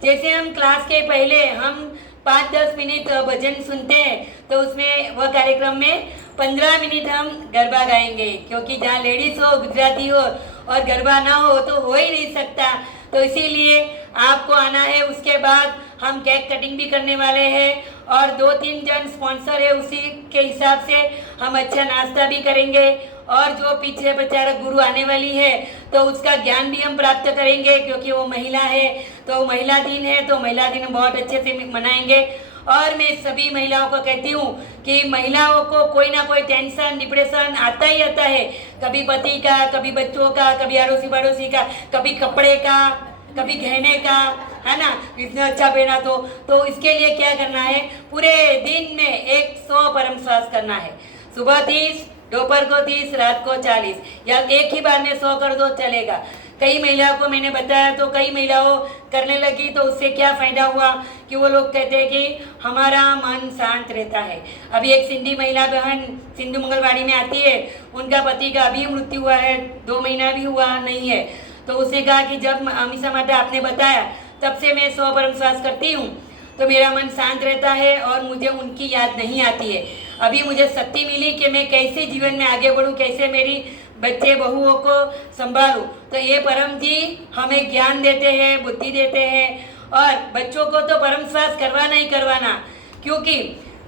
जैसे हम क्लास के पहले हम 5-10 मिनट भजन सुनते हैं, तो उसमें वह कार्यक्रम में 15 मिनट हम गरबा गाएंगे, क्योंकि जहाँ लेडीज़ हो, गुजराती हो और गरबा ना हो तो हो ही नहीं सकता। तो इसीलिए आपको आना है। उसके बाद हम केक कटिंग भी करने वाले हैं और 2-3 जन स्पॉन्सर है, उसी के हिसाब से हम अच्छा नाश्ता भी करेंगे। और जो पीछे बेचारा गुरु आने वाली है, तो उसका ज्ञान भी हम प्राप्त करेंगे, क्योंकि वो महिला है, तो महिला दिन है, तो महिला दिन हम बहुत अच्छे से मनाएंगे। और मैं सभी महिलाओं को कहती हूँ कि महिलाओं को कोई ना कोई टेंशन, डिप्रेशन आता ही आता है, कभी पति का, कभी बच्चों का, कभी अड़ोसी पड़ोसी का, कभी कपड़े का, कभी गहने का, है ना, इसने अच्छा पहना तो इसके लिए क्या करना है, पूरे दिन में 100 परम श्वास करना है। सुबह 30, दोपहर को 30, रात को 40, या एक ही बार में 100 कर दो चलेगा। कई महिलाओं को मैंने बताया, तो कई महिलाओं करने लगी, तो उससे क्या फ़ायदा हुआ कि वो लोग कहते हैं कि हमारा मन शांत रहता है। अभी एक सिंधी महिला बहन सिंधु मंगलवाड़ी में आती है, उनका पति का अभी मृत्यु हुआ है, 2 महीना भी हुआ नहीं है। तो उसने कहा कि जब अमीषा माता आपने बताया, तब से मैं 100 परम श्वास करती हूँ, तो मेरा मन शांत रहता है और मुझे उनकी याद नहीं आती है। अभी मुझे शक्ति मिली कि मैं कैसे जीवन में आगे बढ़ूँ, कैसे मेरी बच्चे बहुओं को संभालूं। तो ये परम जी हमें ज्ञान देते हैं, बुद्धि देते हैं। और बच्चों को तो परम श्वास करवाना ही करवाना, क्योंकि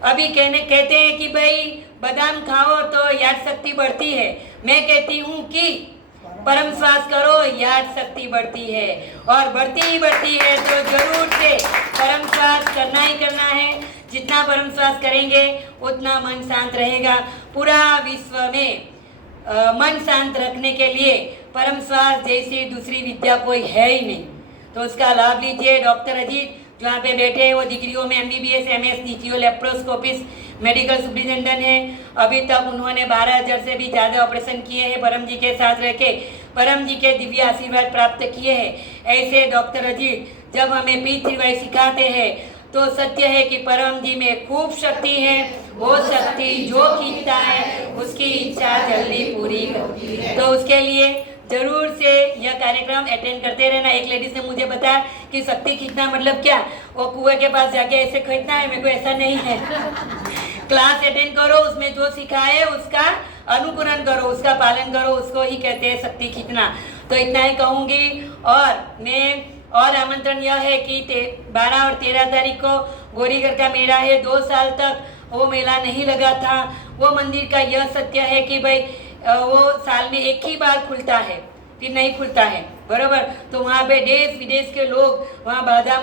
अभी कहते हैं कि भाई बादाम खाओ तो याद शक्ति बढ़ती है। मैं कहती हूँ कि परम श्वास करो, याद शक्ति बढ़ती है, और बढ़ती है तो जरूर से परम श्वास करना ही करना है। जितना परम श्वास करेंगे उतना मन शांत रहेगा। पूरा विश्व में मन शांत रखने के लिए परम श्वास जैसी दूसरी विद्या कोई है ही नहीं, तो उसका लाभ लीजिए। डॉक्टर अजीत जो यहाँ पे बैठे हैं, वो डिग्रियों में MBBS, MS, DCO, laparoscopist, medical superintendent हैं। अभी तक उन्होंने 12,000 से भी ज़्यादा ऑपरेशन किए हैं। परम जी के साथ रह के परम जी के दिव्य आशीर्वाद प्राप्त किए हैं। ऐसे डॉक्टर अजीत जब हमें P3Y सिखाते हैं, तो सत्य है कि परम जी में खूब शक्ति है। वो शक्ति जो खींचता है उसकी इच्छा जल्दी पूरी होती है। तो उसके लिए जरूर से यह कार्यक्रम अटेंड करते रहना। एक लेडीज ने मुझे बताया कि शक्ति खींचना मतलब क्या, वो कुएं के पास जाके ऐसे खींचना है, मेरे को ऐसा नहीं है क्लास अटेंड करो, उसमें जो सिखाए उसका अनुकरण करो, उसका पालन करो, उसको ही कहते हैं शक्ति खींचना। तो इतना ही कहूँगी। और मैं और आमंत्रण यह है कि 12 और 13 तारीख को गौरीगढ़ का मेला है। 2 साल तक वो मेला नहीं लगा था। वो मंदिर का यह सत्य है कि भाई वो साल में एक ही बार खुलता है, फिर नहीं खुलता है, बराबर। तो वहाँ पे देश विदेश के लोग वहाँ बाधा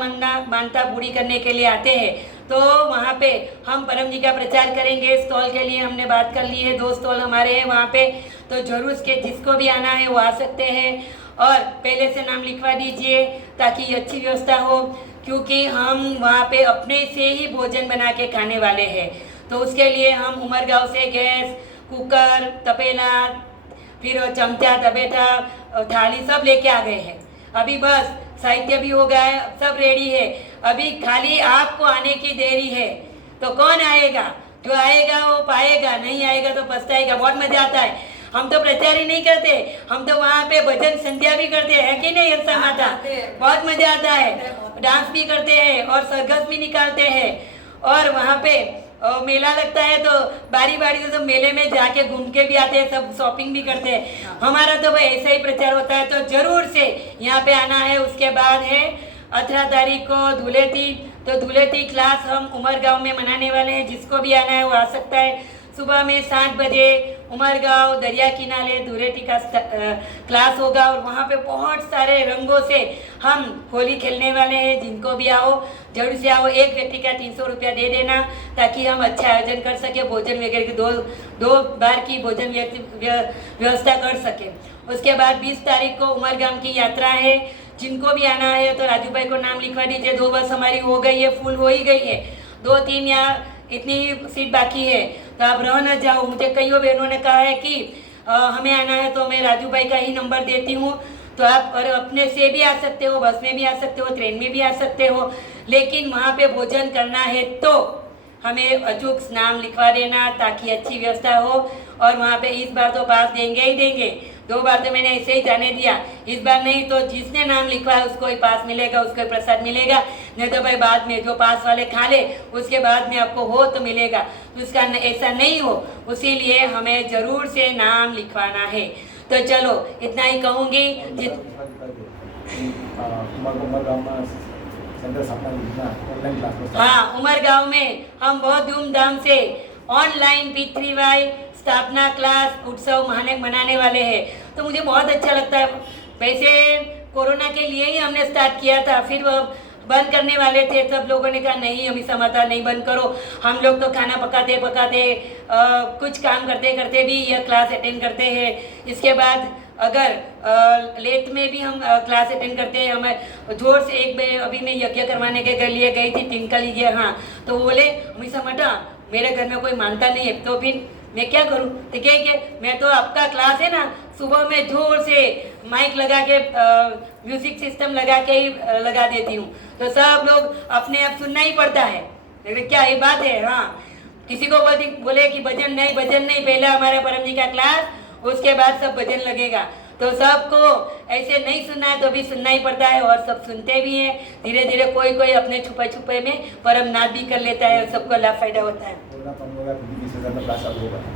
मानता पूरी करने के लिए आते हैं। तो वहाँ पे हम परम जी का प्रचार करेंगे। स्टॉल के लिए हमने बात कर ली है, 2 स्टॉल हमारे हैं वहाँ पे, तो जरूर उसके जिसको भी आना है वो आ सकते हैं। और पहले से नाम लिखवा दीजिए ताकि अच्छी व्यवस्था हो, क्योंकि हम वहाँ पे अपने से ही भोजन बना के खाने वाले हैं। तो उसके लिए हम उमरगांव से गैस, कुकर, तपेला, फिर चमचा, तबेटा, थाली सब लेके आ गए हैं। अभी बस साहित्य भी हो गया है, सब रेडी है। अभी खाली आपको आने की देरी है। तो कौन आएगा? जो आएगा वो पाएगा, नहीं आएगा तो पछताएगा। बहुत मजा आता है। हम तो प्रचार ही नहीं करते, हम तो वहाँ पे भजन संध्या भी करते हैं, है कि नहीं हर्षा माता? बहुत मजा आता है, डांस भी करते हैं और सरघस भी निकालते हैं। और वहाँ पे मेला लगता है तो बारी बारी से सब मेले में जाके घूम के भी आते हैं, सब शॉपिंग भी करते हैं। हमारा तो भाई ऐसा ही प्रचार होता है, तो जरूर से यहाँ पे आना है। उसके बाद है 18 तारीख को धुलेटी, तो धुलेटी क्लास हम उमरगांव में मनाने वाले हैं। जिसको भी आना है वो आ सकता है। सुबह में 7 बजे उमरगांव दरिया किनारे धुलेटी का क्लास होगा और वहाँ पे बहुत सारे रंगों से हम होली खेलने वाले हैं। जिनको भी आओ जरूर से आओ। एक व्यक्ति का 300 रुपया दे देना ताकि हम अच्छा आयोजन कर सके, भोजन वगैरह की दो बार की भोजन व्यवस्था कर सके। उसके बाद 20 तारीख को उमरगांव की यात्रा है। जिनको भी आना है तो राजू भाई को नाम लिखवा दीजिए। 2 बस हमारी हो गई है, फुल हो ही गई है, 2-3 या इतनी सीट बाकी है, तो आप रह न जाओ। मुझे कईयों बहनों ने कहा है कि हमें आना है, तो मैं राजू भाई का ही नंबर देती हूँ। तो आप और अपने से भी आ सकते हो, बस में भी आ सकते हो, ट्रेन में भी आ सकते हो, लेकिन वहाँ पे भोजन करना है तो हमें अचूक नाम लिखवा देना ताकि अच्छी व्यवस्था हो। और वहाँ पे इस बार तो पास देंगे ही देंगे, 2 बार तो मैंने ऐसे ही जाने दिया, इस बार नहीं तो जिसने नाम लिखवाया उसको ही पास मिलेगा, उसको ही प्रसाद मिलेगा। नहीं तो भाई बाद में जो पास वाले खा ले उसके बाद में आपको हो तो मिलेगा, तो उसका ऐसा नहीं हो, उसीलिए हमें ज़रूर से नाम लिखवाना है। तो चलो इतना ही कहूँगी। हाँ, उमरगांव में हम बहुत धूमधाम से ऑनलाइन P3Y स्थापना क्लास उत्सव मनाने वाले हैं। तो मुझे बहुत अच्छा लगता है। वैसे कोरोना के लिए ही हमने स्टार्ट किया था, फिर वो बंद करने वाले थे। सब लोगों ने कहा नहीं अभी समाता नहीं बंद करो। हम लोग तो खाना पकाते पकाते कुछ काम करते करते भी यह क्लास अटेंड करते हैं। इसके बाद अगर लेट में भी हम क्लास अटेंड करते हैं। हमें जोर से अभी मैं यज्ञ करवाने के लिए गई थी टिंकल ये, हाँ, तो बोले हमेशा मटा मेरे घर में कोई मानता नहीं है, तो फिर मैं क्या करूं? तो क्या मैं तो आपका क्लास है ना, सुबह में जोर से माइक लगा के म्यूजिक सिस्टम लगा के ही लगा देती हूँ, तो सब लोग अपने आप सुनना ही पड़ता है। लेकिन क्या ये बात है? हाँ, किसी को बोले कि भजन नहीं पहले हमारे परम जी का क्लास, उसके बाद सब भजन लगेगा। तो सबको ऐसे नहीं सुनना है तो भी सुनना ही पड़ता है, और सब सुनते भी हैं। धीरे धीरे कोई अपने छुपे में परम नाद भी कर लेता है और सबको लाभ फायदा होता है।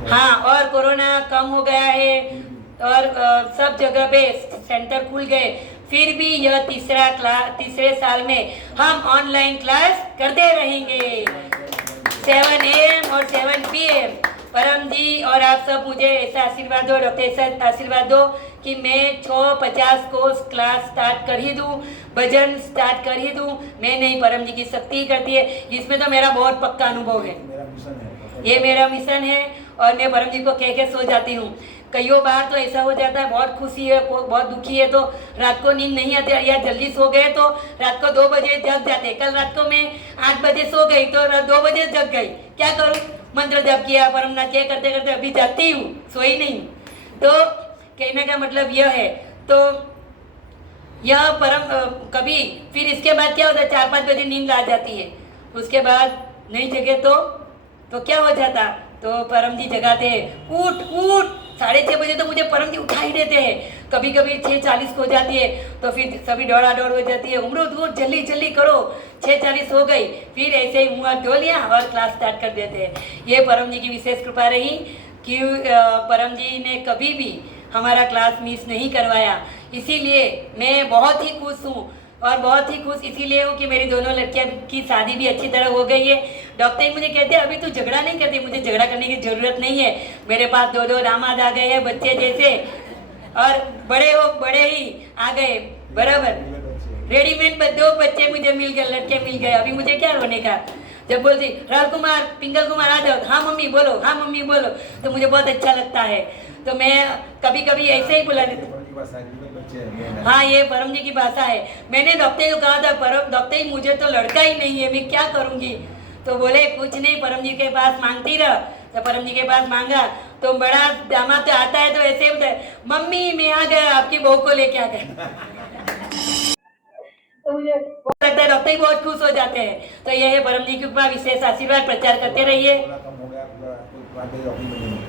हाँ, और कोरोना कम हो गया है और सब जगह पे सेंटर खुल गए, फिर भी यह तीसरे साल में हम ऑनलाइन क्लास करते रहेंगे 7 AM और 7 PM। परम जी और आप सब मुझे ऐसा आशीर्वाद दो, डॉक्टर ऐसा आशीर्वाद दो कि मैं 6:50 को क्लास स्टार्ट कर ही दूँ, भजन स्टार्ट कर ही दूँ। मैं नहीं, परम जी की शक्ति ही करती है। इसमें तो मेरा बहुत पक्का अनुभव है, ये मेरा मिशन है। और मैं परम जी को कह के सो जाती हूँ। कईयों बार तो ऐसा हो जाता है, बहुत खुशी है, बहुत दुखी है तो रात को नींद नहीं आती, या जल्दी सो गए तो रात को 2 बजे जग जाते। कल रात को मैं 8 बजे सो गई तो 2 बजे जग गई। क्या करूँ? मंत्र जप किया, परमनाथ किया, करते करते अभी जाती हूँ, सोई नहीं। तो कहने का मतलब यह है। तो यह परम कभी फिर इसके बाद क्या होता है, 4-5 बजे नींद आ जाती है, उसके बाद नहीं जगे तो क्या हो जाता, तो परम जी जगाते हैं, उठ 6:30 बजे तो मुझे परम जी उठा ही देते हैं। कभी कभी 6:40 हो जाती है तो फिर सभी दौड़ हो जाती है, उम्र दूर जल्दी करो, 6:40 हो गई, फिर ऐसे ही मुँह धो लिया और क्लास स्टार्ट कर देते हैं। ये परम जी की विशेष कृपा रही कि परम जी ने कभी भी हमारा क्लास मिस नहीं करवाया। इसीलिए मैं बहुत ही खुश हूँ, और बहुत ही खुश इसीलिए हूँ कि मेरी दोनों लड़कियाँ की शादी भी अच्छी तरह हो गई है। डॉक्टर ही मुझे कहते हैं अभी तू झगड़ा नहीं करती। मुझे झगड़ा करने की ज़रूरत नहीं है, मेरे पास 2 दामाद आ गए हैं बच्चे जैसे, और बड़े ही आ गए बराबर। रेडीमेड 2 बच्चे मुझे मिल गए, लड़के मिल गए, अभी मुझे क्या रोने का। जब बोलती राहुल कुमार, पिंगल कुमार आ जाओ, हाँ मम्मी बोलो, तो मुझे बहुत अच्छा लगता है। तो मैं कभी कभी ऐसे ही बुला देती। हाँ, ये परम जी की भाषा है। मैंने डॉक्टर को कहा था, डॉक्टर ही मुझे तो लड़का ही नहीं है, मैं क्या करूँगी? तो बोले कुछ नहीं, परम जी के पास मांगती रह। तो परम जी के पास मांगा तो बड़ा दामाद तो आता है तो ऐसे ही बोलता है, मम्मी मैं आ गया, आपकी बहू को लेके आ गए। तो मुझे लगता है डॉक्टर ही बहुत खुश हो जाते हैं। तो यह है परम जी की कृपा, विशेष आशीर्वाद, प्रचार करते रहिए।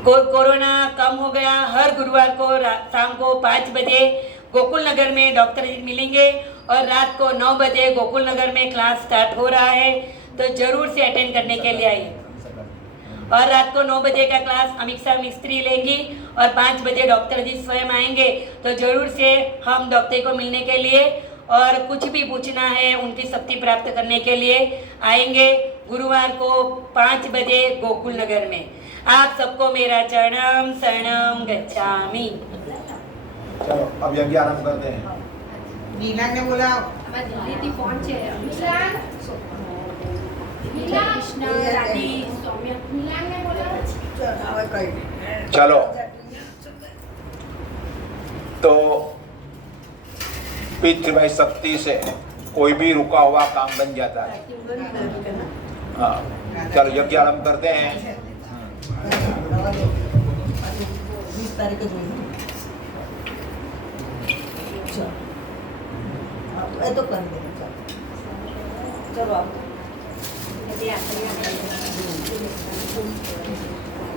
कोरोना कम हो गया। हर गुरुवार को शाम को 5 बजे गोकुल नगर में डॉक्टर जी मिलेंगे और रात को 9 बजे गोकुल नगर में क्लास स्टार्ट हो रहा है, तो जरूर से अटेंड करने के लिए आइए। और रात को 9 बजे का क्लास अमीक्षा मिस्त्री लेंगी और 5 बजे डॉक्टर जी स्वयं आएंगे। तो जरूर से हम डॉक्टर को मिलने के लिए और कुछ भी पूछना है, उनकी शक्ति प्राप्त करने के लिए आएंगे गुरुवार को 5 बजे गोकुल नगर में। आप सबको मेरा चरणम शरणम गच्छामि। चलो अब यज्ञ आरंभ करते हैं। नीला ने बोला दीदी पहुंचे कृष्ण रानी सौम्य नीलाम ने बोला चलो तो पितृमय शक्ति से कोई भी रुका हुआ काम बन जाता है। हाँ चलो यज्ञ आरंभ करते हैं। 20 तारीख को जोड़ना। चलो तो कर देना। चलो आप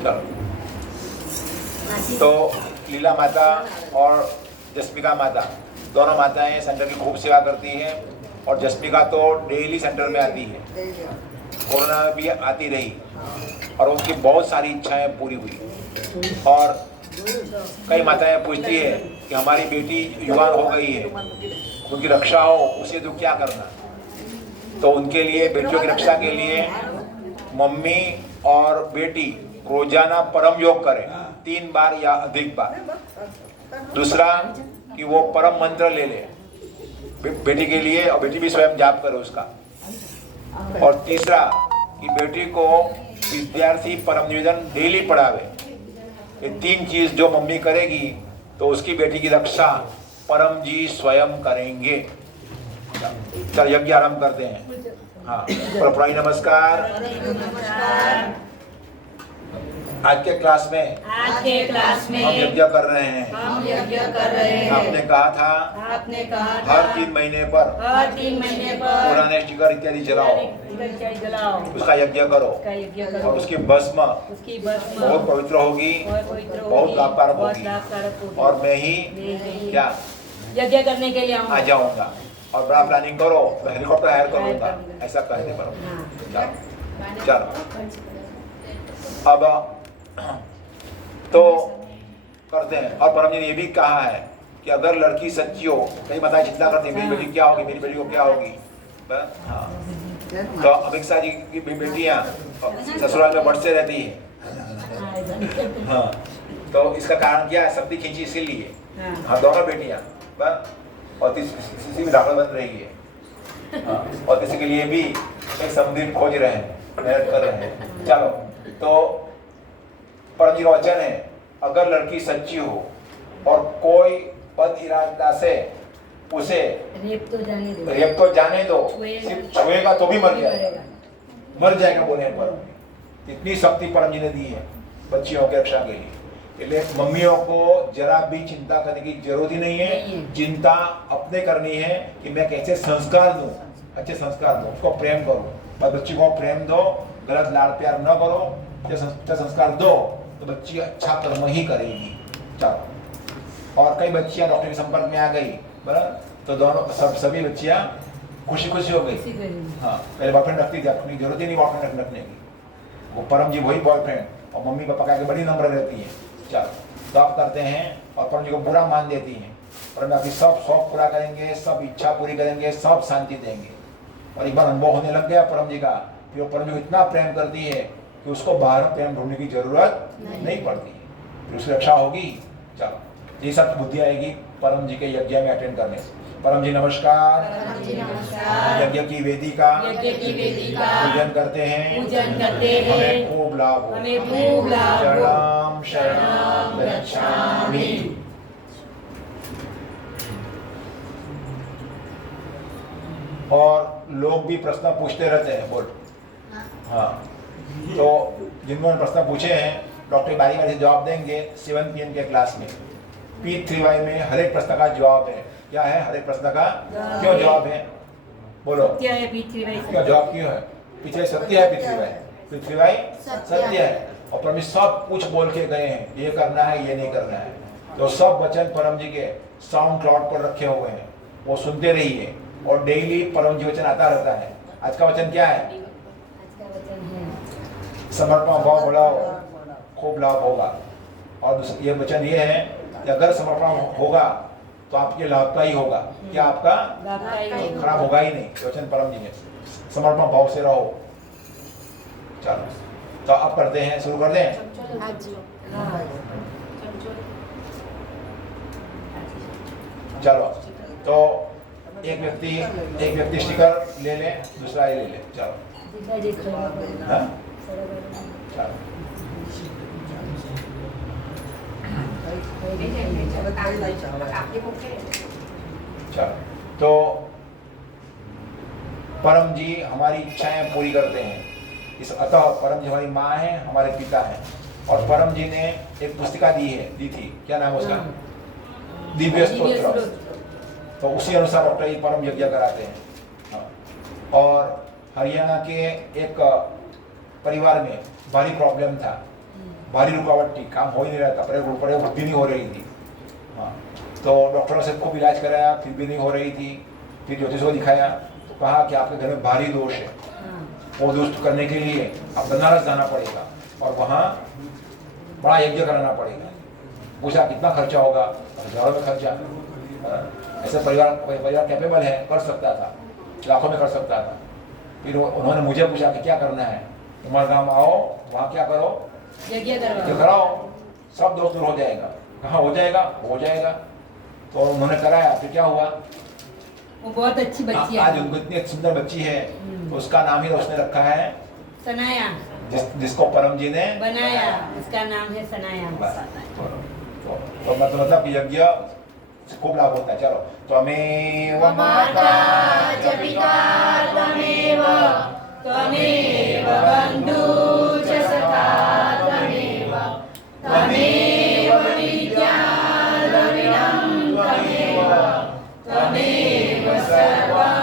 चलो तो लीला माता और जस्मिका माता दोनों माताएं सेंटर की खूब सेवा करती हैं और जस्मिका तो डेली सेंटर में आती है, कोरोना में भी आती रही और उनकी बहुत सारी इच्छाएं पूरी हुई। और कई माताएं पूछती है कि हमारी बेटी युवान हो गई है, उनकी रक्षा हो, उसे तो क्या करना। तो उनके लिए, बेटियों की रक्षा के लिए मम्मी और बेटी रोजाना परम योग करें 3 बार या अधिक बार। दूसरा कि वो परम मंत्र ले ले बेटी के लिए और बेटी भी स्वयं जाप करे उसका। और तीसरा कि बेटी को विद्यार्थी परम निवेदन डेली पढ़ावे। ये 3 चीज जो मम्मी करेगी तो उसकी बेटी की रक्षा परम जी स्वयं करेंगे। चल यज्ञ आरंभ करते हैं। हाँ प्रणाम नमस्कार। आज के क्लास में हम यज्ञ कर रहे हैं। आपने कहा था हर 3 महीने पर पुराने स्टिकर इत्यादि जलाओ, उसका यज्ञ करो और उसकी भस्म बहुत पवित्र होगी, बहुत लाभकारक होगी। और मैं ही क्या यज्ञ करने के लिए आ जाऊंगा और बड़ा प्लानिंग करो, हेलीकॉप्टर हायर करूंगा, ऐसा कहने पर। चलो अब तो करते हैं। और परम जी ने ये भी कहा है कि अगर लड़की सच्ची हो, कई माताएं चिंता करती है मेरी बेटी क्या होगी, मेरी बेटी को क्या होगी। हाँ तो अमिक्षा जी की बेटियां ससुराल में बढ़ते रहती है। हाँ तो इसका कारण क्या है, शक्ति खींची इसीलिए। हाँ दोनों बेटियां और किसी भी दाखिला बन रही है। हाँ, और किसी के लिए भी एक समृद्धि खोज रहे हैं, मेहनत कर रहे हैं। चलो तो परम जी का वचन है अगर लड़की सच्ची हो और कोई बद इरादा से उसे रेप तो जाने दो, सिर्फ छुएगा तो भी मर जाएगा बोलने पर। इतनी शक्ति परम जी ने दी है बच्चियों की रक्षा के लिए। इसलिए मम्मियों को जरा भी चिंता करने की जरूरत ही नहीं है। चिंता अपने करनी है कि मैं कैसे संस्कार दूं, अच्छे संस्कार दूं, उसको प्रेम करो, बस बच्ची को प्रेम दो, गलत लाड़ प्यार न करो, अच्छा संस्कार दो तो बच्ची अच्छा कर्म ही करेगी। चलो और कई बच्चियां डॉक्टर के संपर्क में आ गई बराबर, तो दोनों सभी बच्चियां खुशी हो गई। हाँ पहले बॉयफ्रेंड रखती थी, अपनी जरूरत ही नहीं बॉयफ्रेंड रखने की, वो परम जी वही बॉयफ्रेंड और मम्मी पापा के बड़ी नम्र रहती है। चलो तो आप करते हैं और परम जी को बुरा मान देती हैं, परम आपकी सब शौक पूरा करेंगे, सब इच्छा पूरी करेंगे, सब शांति देंगे। और एक बार अनुभव होने लग गया परम जी का, फिर वो परम जी को इतना प्रेम करती है कि उसको बाहर प्रेम ढूंढने की जरूरत नहीं पड़ती है, फिर उसकी रक्षा होगी। चलो ये सब बुद्धि आएगी परम जी के यज्ञ में अटेंड करने से। परम जी नमस्कार। यज्ञ की वेदी का पूजन करते हैं, हमें खूब लाभ हो। शरणम शरणम गच्छामि। और लोग भी प्रश्न पूछते रहते हैं, बोल। हाँ तो जिन्होंने प्रश्न पूछे हैं डॉक्टर बारी से जवाब देंगे 7 PM के क्लास में। P3Y में हर एक प्रश्न का जवाब है। क्या है हर एक प्रश्न का क्यों जवाब है, बोलो सत्य है पृथ्वी क्या जवाब क्यों है? पीछे सत्य है पृथ्वी भाई सत्य है। और परम जी सब कुछ बोल के गए हैं, ये करना है ये नहीं करना है। तो सब वचन परम जी के साउंड क्लाउड पर रखे हुए हैं, वो सुनते रहिए और डेली परम जी वचन आता रहता है। आज का वचन क्या है? समर्पण भाव बढ़ाओ, खूब लाभ होगा। और ये वचन ये है कि अगर समर्पण होगा तो आपके लाभ का ही होगा, क्या आपका खराब होगा ही नहीं। वचन परम जी है, समर्पण भाव से रहो। चलो तो अब करते हैं, शुरू कर दें। चलो तो एक व्यक्ति स्टिकर ले ले, दूसरा ये ले ले। चलो हाँ? चलो चलो तो परम जी हमारी इच्छाएं पूरी करते हैं। इस अतः परम जी हमारी माँ है, हमारे पिता है। और परम जी ने एक पुस्तिका दी थी, क्या नाम है उसका? दिव्य स्तोत्र। तो उसी अनुसार डॉक्टर जी परम यज्ञ कराते हैं। हाँ। और हरियाणा के एक परिवार में भारी प्रॉब्लम था, भारी रुकावट थी, काम हो ही नहीं रहा था, पढ़े वृद्धि नहीं हो रही थी। हाँ। तो डॉक्टरों से खूब इलाज कराया, फिर भी नहीं हो रही थी। फिर ज्योतिष को दिखाया तो कहा कि आपके घर में भारी दोष है, वो दोष करने के लिए आप बनारस जाना पड़ेगा और वहाँ बड़ा यज्ञ कराना पड़ेगा। पूछा कितना खर्चा होगा? हजारों में खर्चा। ऐसे परिवार कैपेबल है, कर सकता था, लाखों में कर सकता था। फिर उन्होंने मुझे पूछा कि क्या करना है? तुम्हारे गाँव आओ, वहाँ क्या करो? यज्ञ कराओ, सब दोष दूर हो जाएगा। कहाँ हो जाएगा? हो जाएगा। तो उन्होंने कराया। फिर क्या हुआ? वो बहुत अच्छी बच्ची है। आज उनको इतनी सुंदर बच्ची है, तो उसका नाम ही उसने रखा है सनाया, जिसको परम जी ने बनाया, उसका नाम है सनाया। तो मतलब यज्ञ खूब लाभ होता है। चलो त्वमेव माता च पिता त्वमेव त्वमेव बन्धु च सखा त्वमेव त्वमेव विद्या द्रविणं त्वमेव त्वमेव सर्वं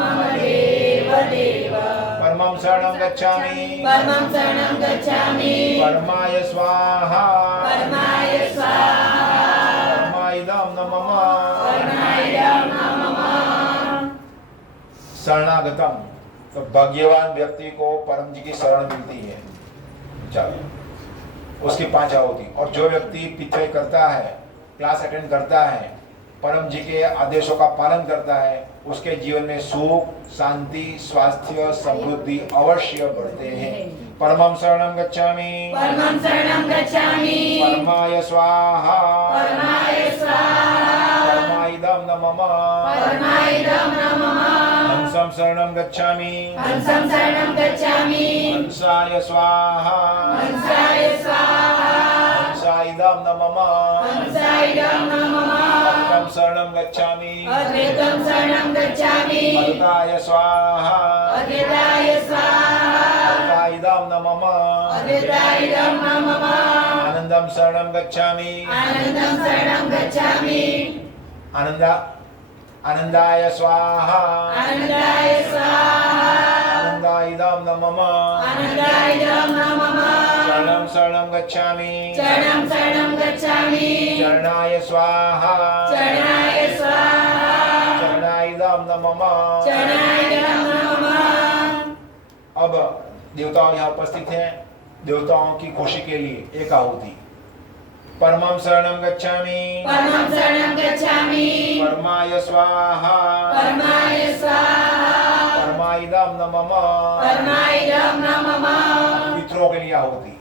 मम देव देव। परमं शरणं गच्छामि, परमं शरणं गच्छामि, परमाय स्वाहा, परमाय स्वाहा, परमाइदं न मम, परमाइदं न मम। शरणागतम, तो भाग्यवान व्यक्ति को परम जी की शरण मिलती है। चलो उसकी 5 आहुति। और जो व्यक्ति पिछले करता है, क्लास अटेंड करता है, परम जी के आदेशों का पालन करता है, उसके जीवन में सुख, शांति, स्वास्थ्य, समृद्धि अवश्य बढ़ते हैं। परमं शरणं गच्छामि, परमं शरणं गच्छामि, परमाय स्वाहा, परमाय स्वाहा, परमाइदं न मम, परमाइदं न मम। हंसं शरणं गच्छामि, हंसं शरणं गच्छामि, हंसाय स्वाहा, हंसाय स्वाहा, हंसाइदं न मम, हंसाइदं न मम। अद्वैतं शरणं गच्छामि, अद्वैतं शरणं गच्छामि, अद्वैताय स्वाहा, अद्वैताय स्वाहा, अद्वैताइदं न मम, अद्वैताइदं न मम। आनन्दं शरणं गच्छामि, आनन्दं शरणं गच्छामि, आनन्दाय स्वाहा, आनन्दाय स्वाहा, आनन्दाइदं न मम, आनन्दाइदं न मम। शरणं शरणं गच्छामि, शरणं शरणं गच्छामि, चरणाय स्वाहा, चरणाय स्वाहा, चरणाइदं न मम। चरणाइदं न मम। अब देवताओं यहाँ उपस्थित हैं, देवताओं की खुशी के लिए एक आहुति। परमं शरणं गच्छामि, परमं शरणं गच्छामि, परमाय स्वाहा, परमाय स्वाहा, परमाइदं न मम। परमाइदं न मम। पितरों के लिए आहुति।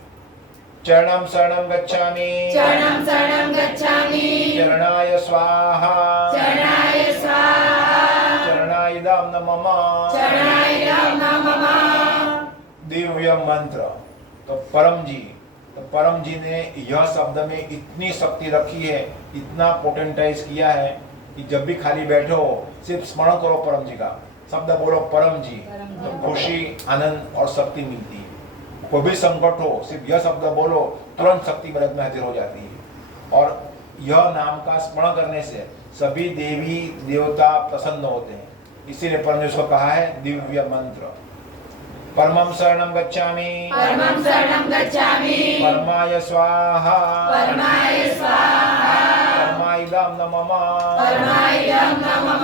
चरणं शरणं गच्छामि, चरणं शरणं गच्छामि, चरणाय स्वाहा, चरणाय स्वाहा, चरणाइदं न मम। चरणाइदं न मम। दिव्य मंत्र। तो परम जी ने यह शब्द में इतनी शक्ति रखी है, इतना पोटेंटाइज किया है कि जब भी खाली बैठो सिर्फ स्मरण करो परम जी का, शब्द बोलो परम जी, तो खुशी, आनंद और शक्ति मिलती है। कोई भी संकट हो, सिर्फ यह शब्द बोलो, तुरंत शक्ति मदद में हाजिर हो जाती है। और यह नाम का स्मरण करने से सभी देवी देवता प्रसन्न होते हैं। इसीलिए परम जिसको कहा है दिव्य मंत्र। परमं शरणं गच्छामि परमं शरणं गच्छामि परमाय स्वाहा परमाय स्वाहा परमाइदं नमः परमायं नमः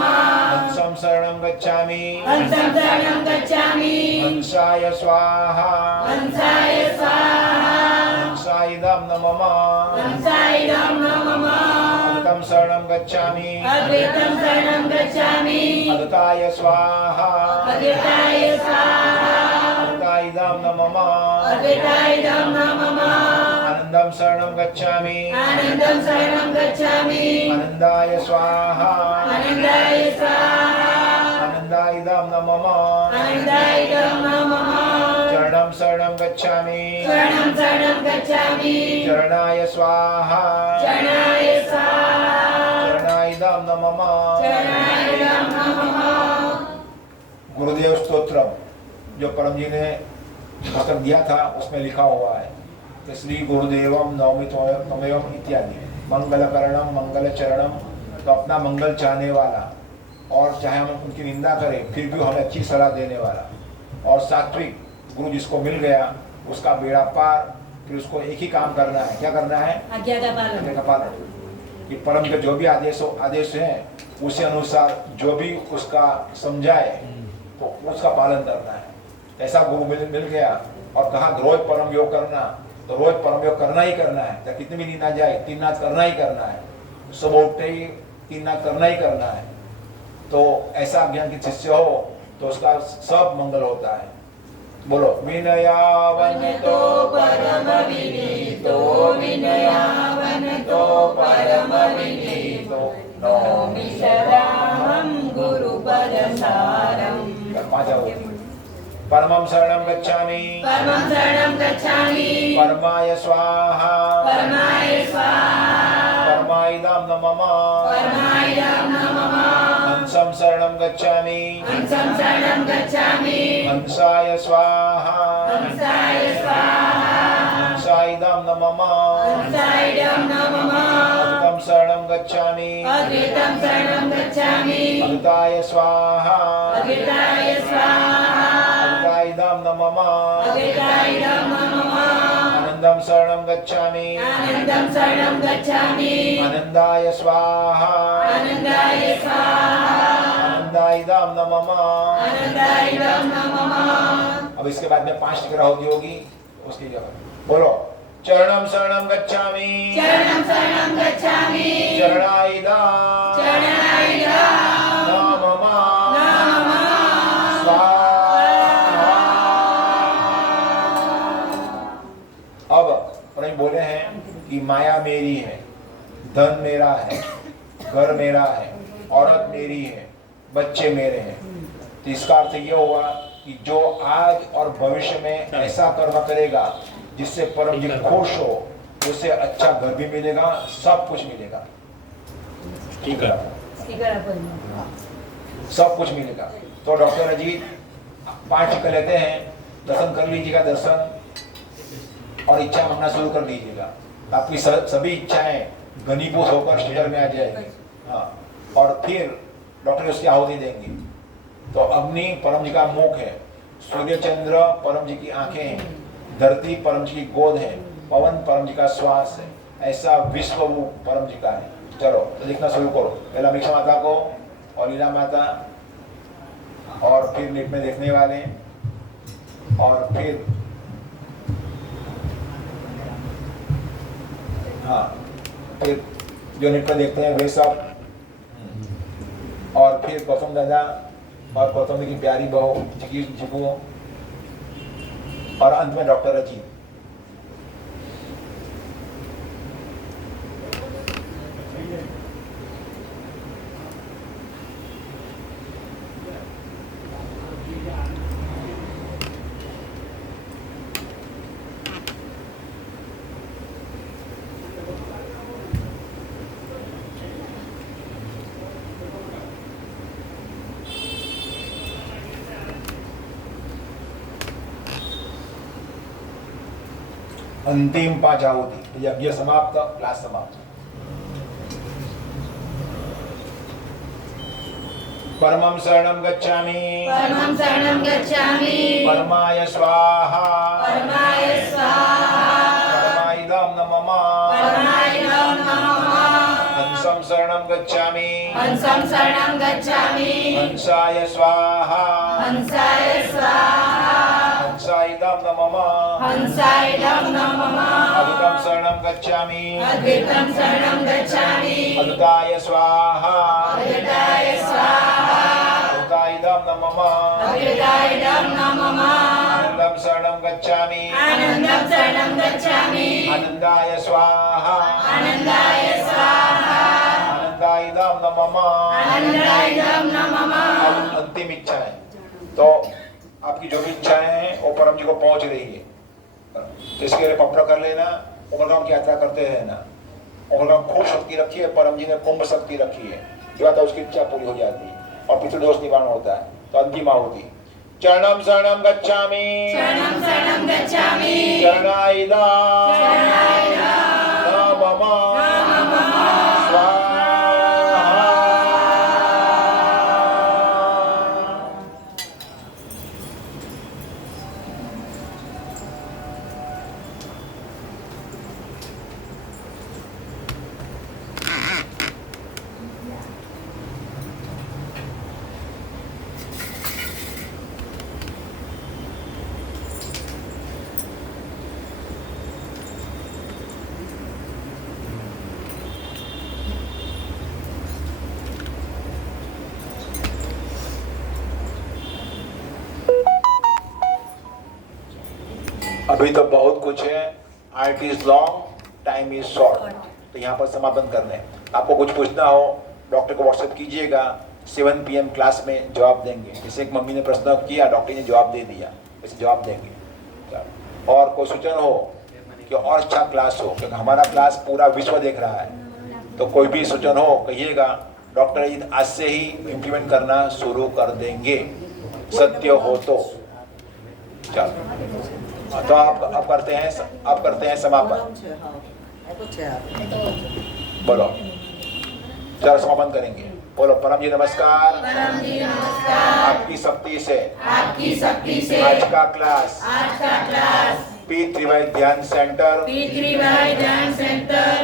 हंसं शरणं गच्छामि हंसं शरणं गच्छामि हंसाय स्वाहा हंसाय स्वाहा हंसाइदं नमः हंसायं नमः अद्वैतं शरणं गच्छामि अद्वैतं शरणं गच्छामि अद्वैताय स्वाहा अद्वैताय स्वाहा अद्वैताइदं नमः अद्वैतायं नमः आनन्दं शरणं गच्छामि आनन्दं शरणं गच्छामि आनन्दाय स्वाहा आनन्दाय स्वाहा आनन्दाइदं नमः आनन्दायं नमः चरणं शरणं गच्छामि शरणं शरणं गच्छामि चरणाय स्वाहा चरणाय स्वाहा चरणाइदं नमः चरणायं नमः गुरुदेव स्तोत्रम जो परम जी ने पुस्तक दिया था उसमें लिखा हुआ है कि श्री गुरुदेवम नवमी तमेवम इत्यादि मंगल करणम मंगल चरणम। तो अपना मंगल चाहने वाला और चाहे हम उनकी निंदा करें फिर भी हमें अच्छी सलाह देने वाला और सात्विक गुरु जिसको मिल गया उसका बेड़ा पार। फिर उसको एक ही काम करना है, क्या करना है? आज्ञा का पालन आज्ञा का पालन। कि परम के जो भी आदेश हैं उसी अनुसार जो भी उसका समझाए तो उसका पालन करना है। ऐसा गुरु मिल गया और कहा रोज परम योग करना, तो रोज परम योग करना ही करना है, चाहे कितनी भी नींद आ जाए 3 नाथ करना ही करना है, सुबह उठते ही 3 नाथ करना ही करना है। तो ऐसा ज्ञान की शिष्य हो तो उसका सब मंगल होता है। बोलो विनयावनतो परम विनीतो विनयावनतो परम विनीतो नौमि शरणं गुरुपदसारम् परमं शरणं गच्छामि परमं शरणं गच्छामि परमाय स्वाहा परमाय स्वाहा परमाइदं नमः परमायं नमः हंसं शरणं गच्छामि हंसं शरणं गच्छामि हंसाय स्वाहा हंसाय स्वाहा हंसाइदं नमः हंसायं नमः अद्वैतं शरणं गच्छामि अद्वैतं शरणं गच्छामि अद्वैताय स्वाहा अद्वैताय स्वाहा अद्वैताइदं नमः अद्वैतायं नमः आनन्दं शरणं गच्छामि आनन्दं शरणं गच्छामि आनन्दाय स्वाहा आनन्दाय स्वाहा आनन्दाइदं नमः। आनन्दायं नमः अब इसके बाद में 5 टिकरा होगी उसकी जगह बोलो चरणं शरणं गच्छामि चरणं शरणं गच्छामि चरणाइदं चरणायं नमः नमः स्वाहा। अब प्रभु बोले हैं कि माया मेरी है, धन मेरा है, घर मेरा है, औरत मेरी है, बच्चे मेरे हैं। तो इसका अर्थ यह हुआ कि जो आज और भविष्य में ऐसा कर्म करेगा जिससे परम जी खुश हो उसे अच्छा घर भी मिलेगा, सब कुछ मिलेगा। ठीक है, सब कुछ मिलेगा। तो डॉक्टर अजीत 5 टीका लेते हैं, दर्शन कर लीजिएगा, दर्शन और इच्छा मांगना शुरू कर लीजिएगा। आपकी सभी इच्छाएं घनीभूत होकर स्टेटर में आ जाएगी। हाँ, और फिर डॉक्टर उसकी आहुति देंगे। तो अग्नि परम जी का मुख है, सूर्य चंद्र परम जी की आंखें हैं, धरती परम जी की गोद है, पवन परम जी का श्वास है। ऐसा विश्व रूप परम जी का है। चलो तो लिखना शुरू करो। पहला अमीक्षा माता को और लीला माता और फिर नेट में देखने वाले और फिर हाँ फिर जो नेट पर देखते हैं वे सब और फिर गौतम दादा और गौतम की प्यारी बहू चिकू और अंत में डॉक्टर अजीत। अंतिम 5 आहुति, यज्ञ समाप्त, क्लास समाप्त। परमं शरणं गच्छामि परमं शरणं गच्छामि परमाय स्वाहा परमाय स्वाहा परमाइदं नमः परमाय नमः हंसं शरणं गच्छामि हंसं शरणं गच्छामि हंसाय स्वाहा हंसाय स्वाहा हंसाइदं नमः हंसाय नमः अद्वैतं शरणं गच्छामि अद्वैतं शरणं गच्छामि अद्वैताय स्वाहा अद्वैताय स्वाहा अद्वैताइदं नमः अद्वैताय नमः आनन्दं शरणं गच्छामि आनन्दं शरणं गच्छामि आनन्दाय स्वाहा आनन्दाय स्वाहा आनन्दाइदं नमः आनन्दाय नमः अब अंतिम इच्छा है तो आपकी जो भी इच्छाएं हैं वो परम जी को पहुंच रही है, तो इसके लिए पत्र कर लेना, उमरगाम की यात्रा करते रहना। उमरगाम खूब शक्ति रखी है, परम जी ने कुंभ शक्ति रखी है, जो आता है उसकी इच्छा पूरी हो जाती है और पितृदोष निवारण होता है। तो अंतिम आहुति चरणम शरणम गच्छामि शरणं शरणं गच्छामि चरणाइदा नमः स्वाहा। अभी तो बहुत कुछ है, art is long time is short, तो यहाँ पर समापन करने हैं। आपको कुछ पूछना हो डॉक्टर को व्हाट्सएप कीजिएगा, 7 PM क्लास में जवाब देंगे। जैसे एक मम्मी ने प्रश्न किया, डॉक्टर ने जवाब दे दिया, वैसे जवाब देंगे। और कोई सूचना हो कि और अच्छा क्लास हो, क्योंकि हमारा क्लास पूरा विश्व देख रहा है, तो कोई भी सूचना हो कहिएगा, डॉक्टर जी आज से ही इम्प्लीमेंट करना शुरू कर देंगे, सत्य हो तो। चलो तो आप करते हैं समापन। बोलो, चलो समापन करेंगे। बोलो, परम जी नमस्कार। परम जी नमस्कार। आपकी शक्ति से आज का क्लास P3Y ध्यान सेंटर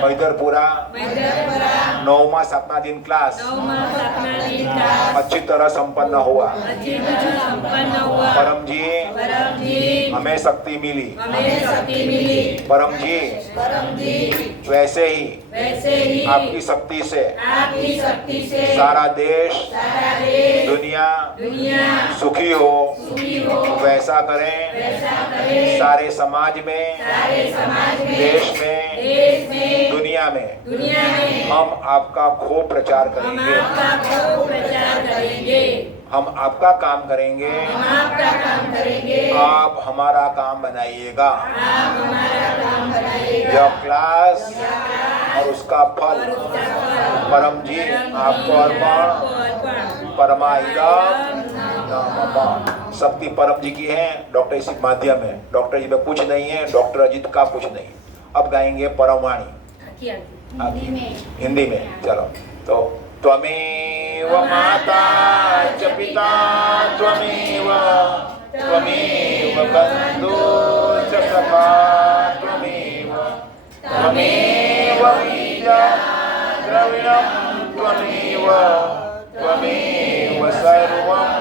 मैदरपुरा 9वां सपना दिन क्लास अच्छी तरह संपन्न हुआ। परम जी हमें शक्ति मिली। परम जी वैसे ही आपकी शक्ति से सारा देश दुनिया सुखी हो वैसा करें। सारे समाज में देश में दुनिया में हम आपका खूब प्रचार करेंगे। हम आपका काम करेंगे, आप हमारा काम बनाइएगा। यह क्लास और उसका फल परम जी आपको अर्पण। परमाइदम नमः। शक्ति परम जी की है, डॉक्टर इसी माध्यम है। डॉक्टर जी में कुछ नहीं है, डॉक्टर अजीत का कुछ नहीं। अब गाएंगे परमवाणी हिंदी में। चलो तो त्वमेव माता च पिता त्वमेव बंधु च सखा त्वमेव विद्या द्रविणं त्वमेव सर्वं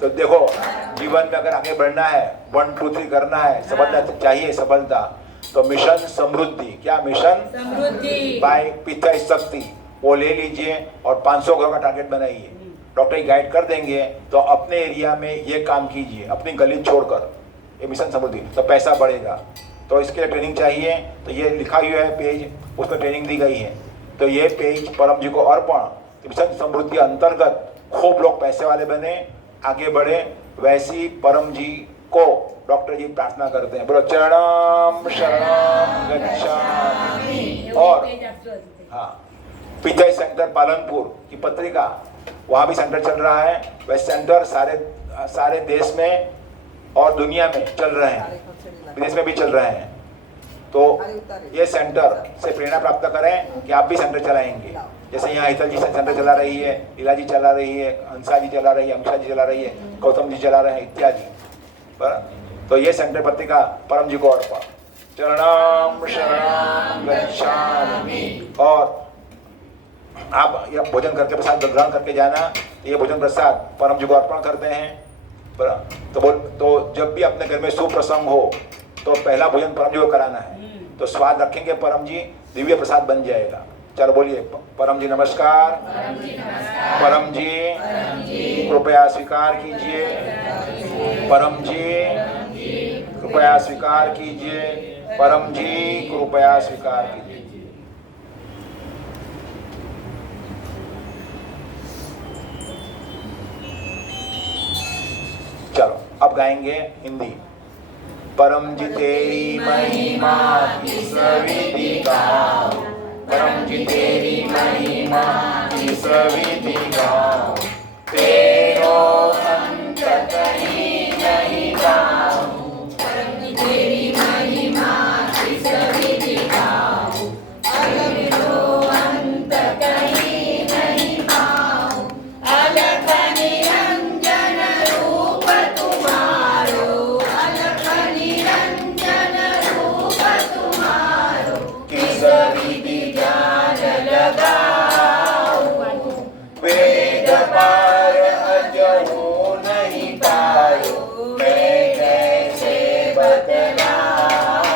तो देखो, जीवन में अगर आगे बढ़ना है, 1 2 3 करना है, सफलता चाहिए सफलता, तो मिशन समृद्धि। क्या मिशन समृद्धि बाय पिता शक्ति, वो ले लीजिए और 500 घरों का टारगेट बनाइए। डॉक्टर गाइड कर देंगे, तो अपने एरिया में ये काम कीजिए, अपनी गली छोड़कर। ये मिशन समृद्धि, तो पैसा बढ़ेगा। तो इसके लिए ट्रेनिंग चाहिए, तो ये लिखा हुआ है पेज, उसमें ट्रेनिंग दी गई है। तो ये पेज परम जी को अर्पण। मिशन समृद्धि अंतर्गत खूब लोग पैसे वाले बने, आगे बढ़े, वैसी परम जी को डॉक्टर जी प्रार्थना करते हैं, बोलो चरणम शरणम गच्छामि। और हाँ, विजय सेंटर पालनपुर की पत्रिका, वहाँ भी सेंटर चल रहा है। वह सेंटर सारे देश में और दुनिया में चल रहे हैं, विदेश में भी चल रहे हैं। तो ये सेंटर से प्रेरणा प्राप्त करें कि आप भी सेंटर चलाएंगे। जैसे यहाँ हितल जी सेंटर चला रही है, लीला जी चला रही है, हंसा जी चला रही है, अमिषा जी चला रही है, गौतम जी चला रहे हैं इत्यादि। तो ये सेंटर पत्रिका परम जी को अर्पण। चरणम शरणम गच्छामि। और आप यह भोजन करके प्रसाद ग्रहण करके जाना, ये भोजन प्रसाद परम जी को अर्पण करते हैं। तो जब भी अपने घर में शुभ प्रसंग हो तो पहला भोजन परम जी को कराना है। तो स्वाद रखेंगे परम जी, दिव्य प्रसाद बन जाएगा। चलो बोलिए, परम जी नमस्कार। परम जी कृपया स्वीकार कीजिए। परम जी कृपया स्वीकार कीजिए। परम जी कृपया स्वीकार कीजिए। चलो अब गाएंगे हिंदी। परम जी तेरी महिमा किस विधि गाऊं, परम जी तेरी महिमा किस विधि गाऊं, तेरो अंत कहीं नहीं गाऊं, परम जी तेरी महिमा किस विधि गाऊं, तेरो अंत कहीं नहीं गाऊं, अलख निरंजन रूप तुम्हारो, अलख निरंजन रूप तुम्हारो, किस विधि जान लगाऊं, वेद पार अजहू नहीं पायो, मैं कैसे बतलाऊं,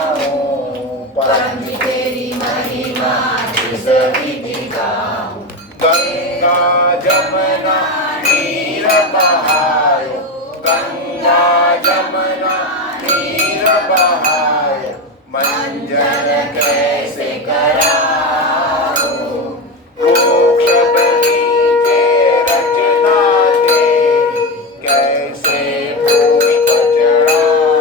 परम जी तेरी महिमा किस विधि गाऊं, गंगा जमुना नीर बहायो, गंगा जमुना नीर बहायो, मंजन कैसे कराऊं, वृक्ष बगीचे रचना तेरी, कैसे पुष्प चढ़ाऊं,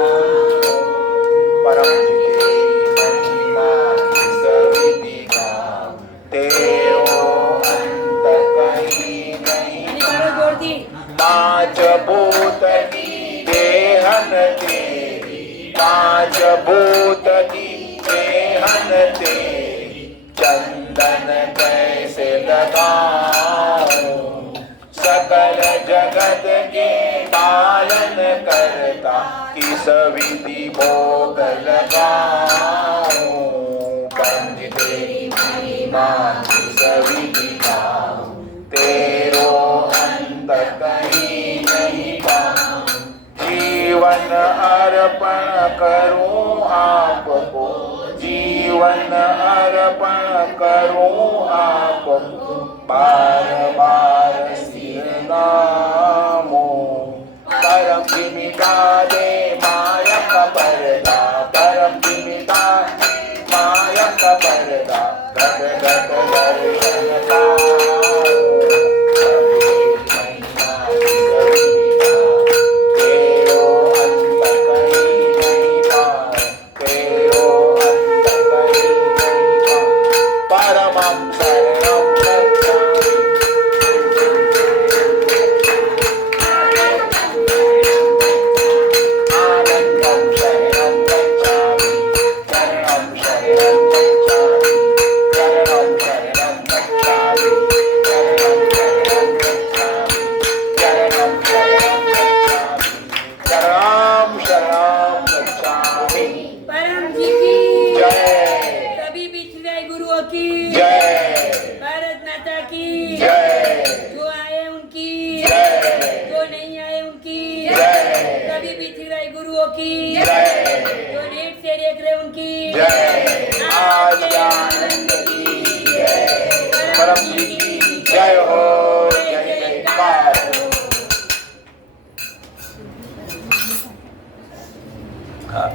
परम जी तेरी महिमा किस विधि गाऊं, तेरो अंत कहीं नहीं। पांच भूत की देहन तेरी, पांच भूत की देहन तेरी, चंदन कैसे लगाऊं, सकल जगत के पालन करता, किस विधि भोग लगाऊं, परम जी तेरी महिमा किस विधि गाऊं, तेरो अंत कहीं नहीं पाऊं, जीवन अर्पण करूं आपको, जीवन अर्पण करूं आपको, बार बार सिर नामो, परम जी मिटा दे माया का पर्दा, परम जी मिटा माया का पर्दा, घट घट दर्शन पाओ, तेरो अंत कहीं नहीं पाओ, तेरो अंत कहीं नहीं पाओ, परमं शरणं गच्छामि, आनंदं शरणं गच्छामि, शरणं शरणं गच्छामि, शरणं शरणं गच्छामि, शरणं शरणं गच्छामि, शरणं शरणं गच्छामि, शरणं शरणं गच्छामि। परम जी की जय। सभी बिछड़े गुरुओं की जय। भारत माता की जय। जो आए उनकी जय। जो नहीं आए उनकी जय। सभी बिछड़े गुरुओं की जय। जो नेट से देख रहे उनकी जय। आज के आनंद की जय। परम जी की जय हो। जय जयकार। हाँ।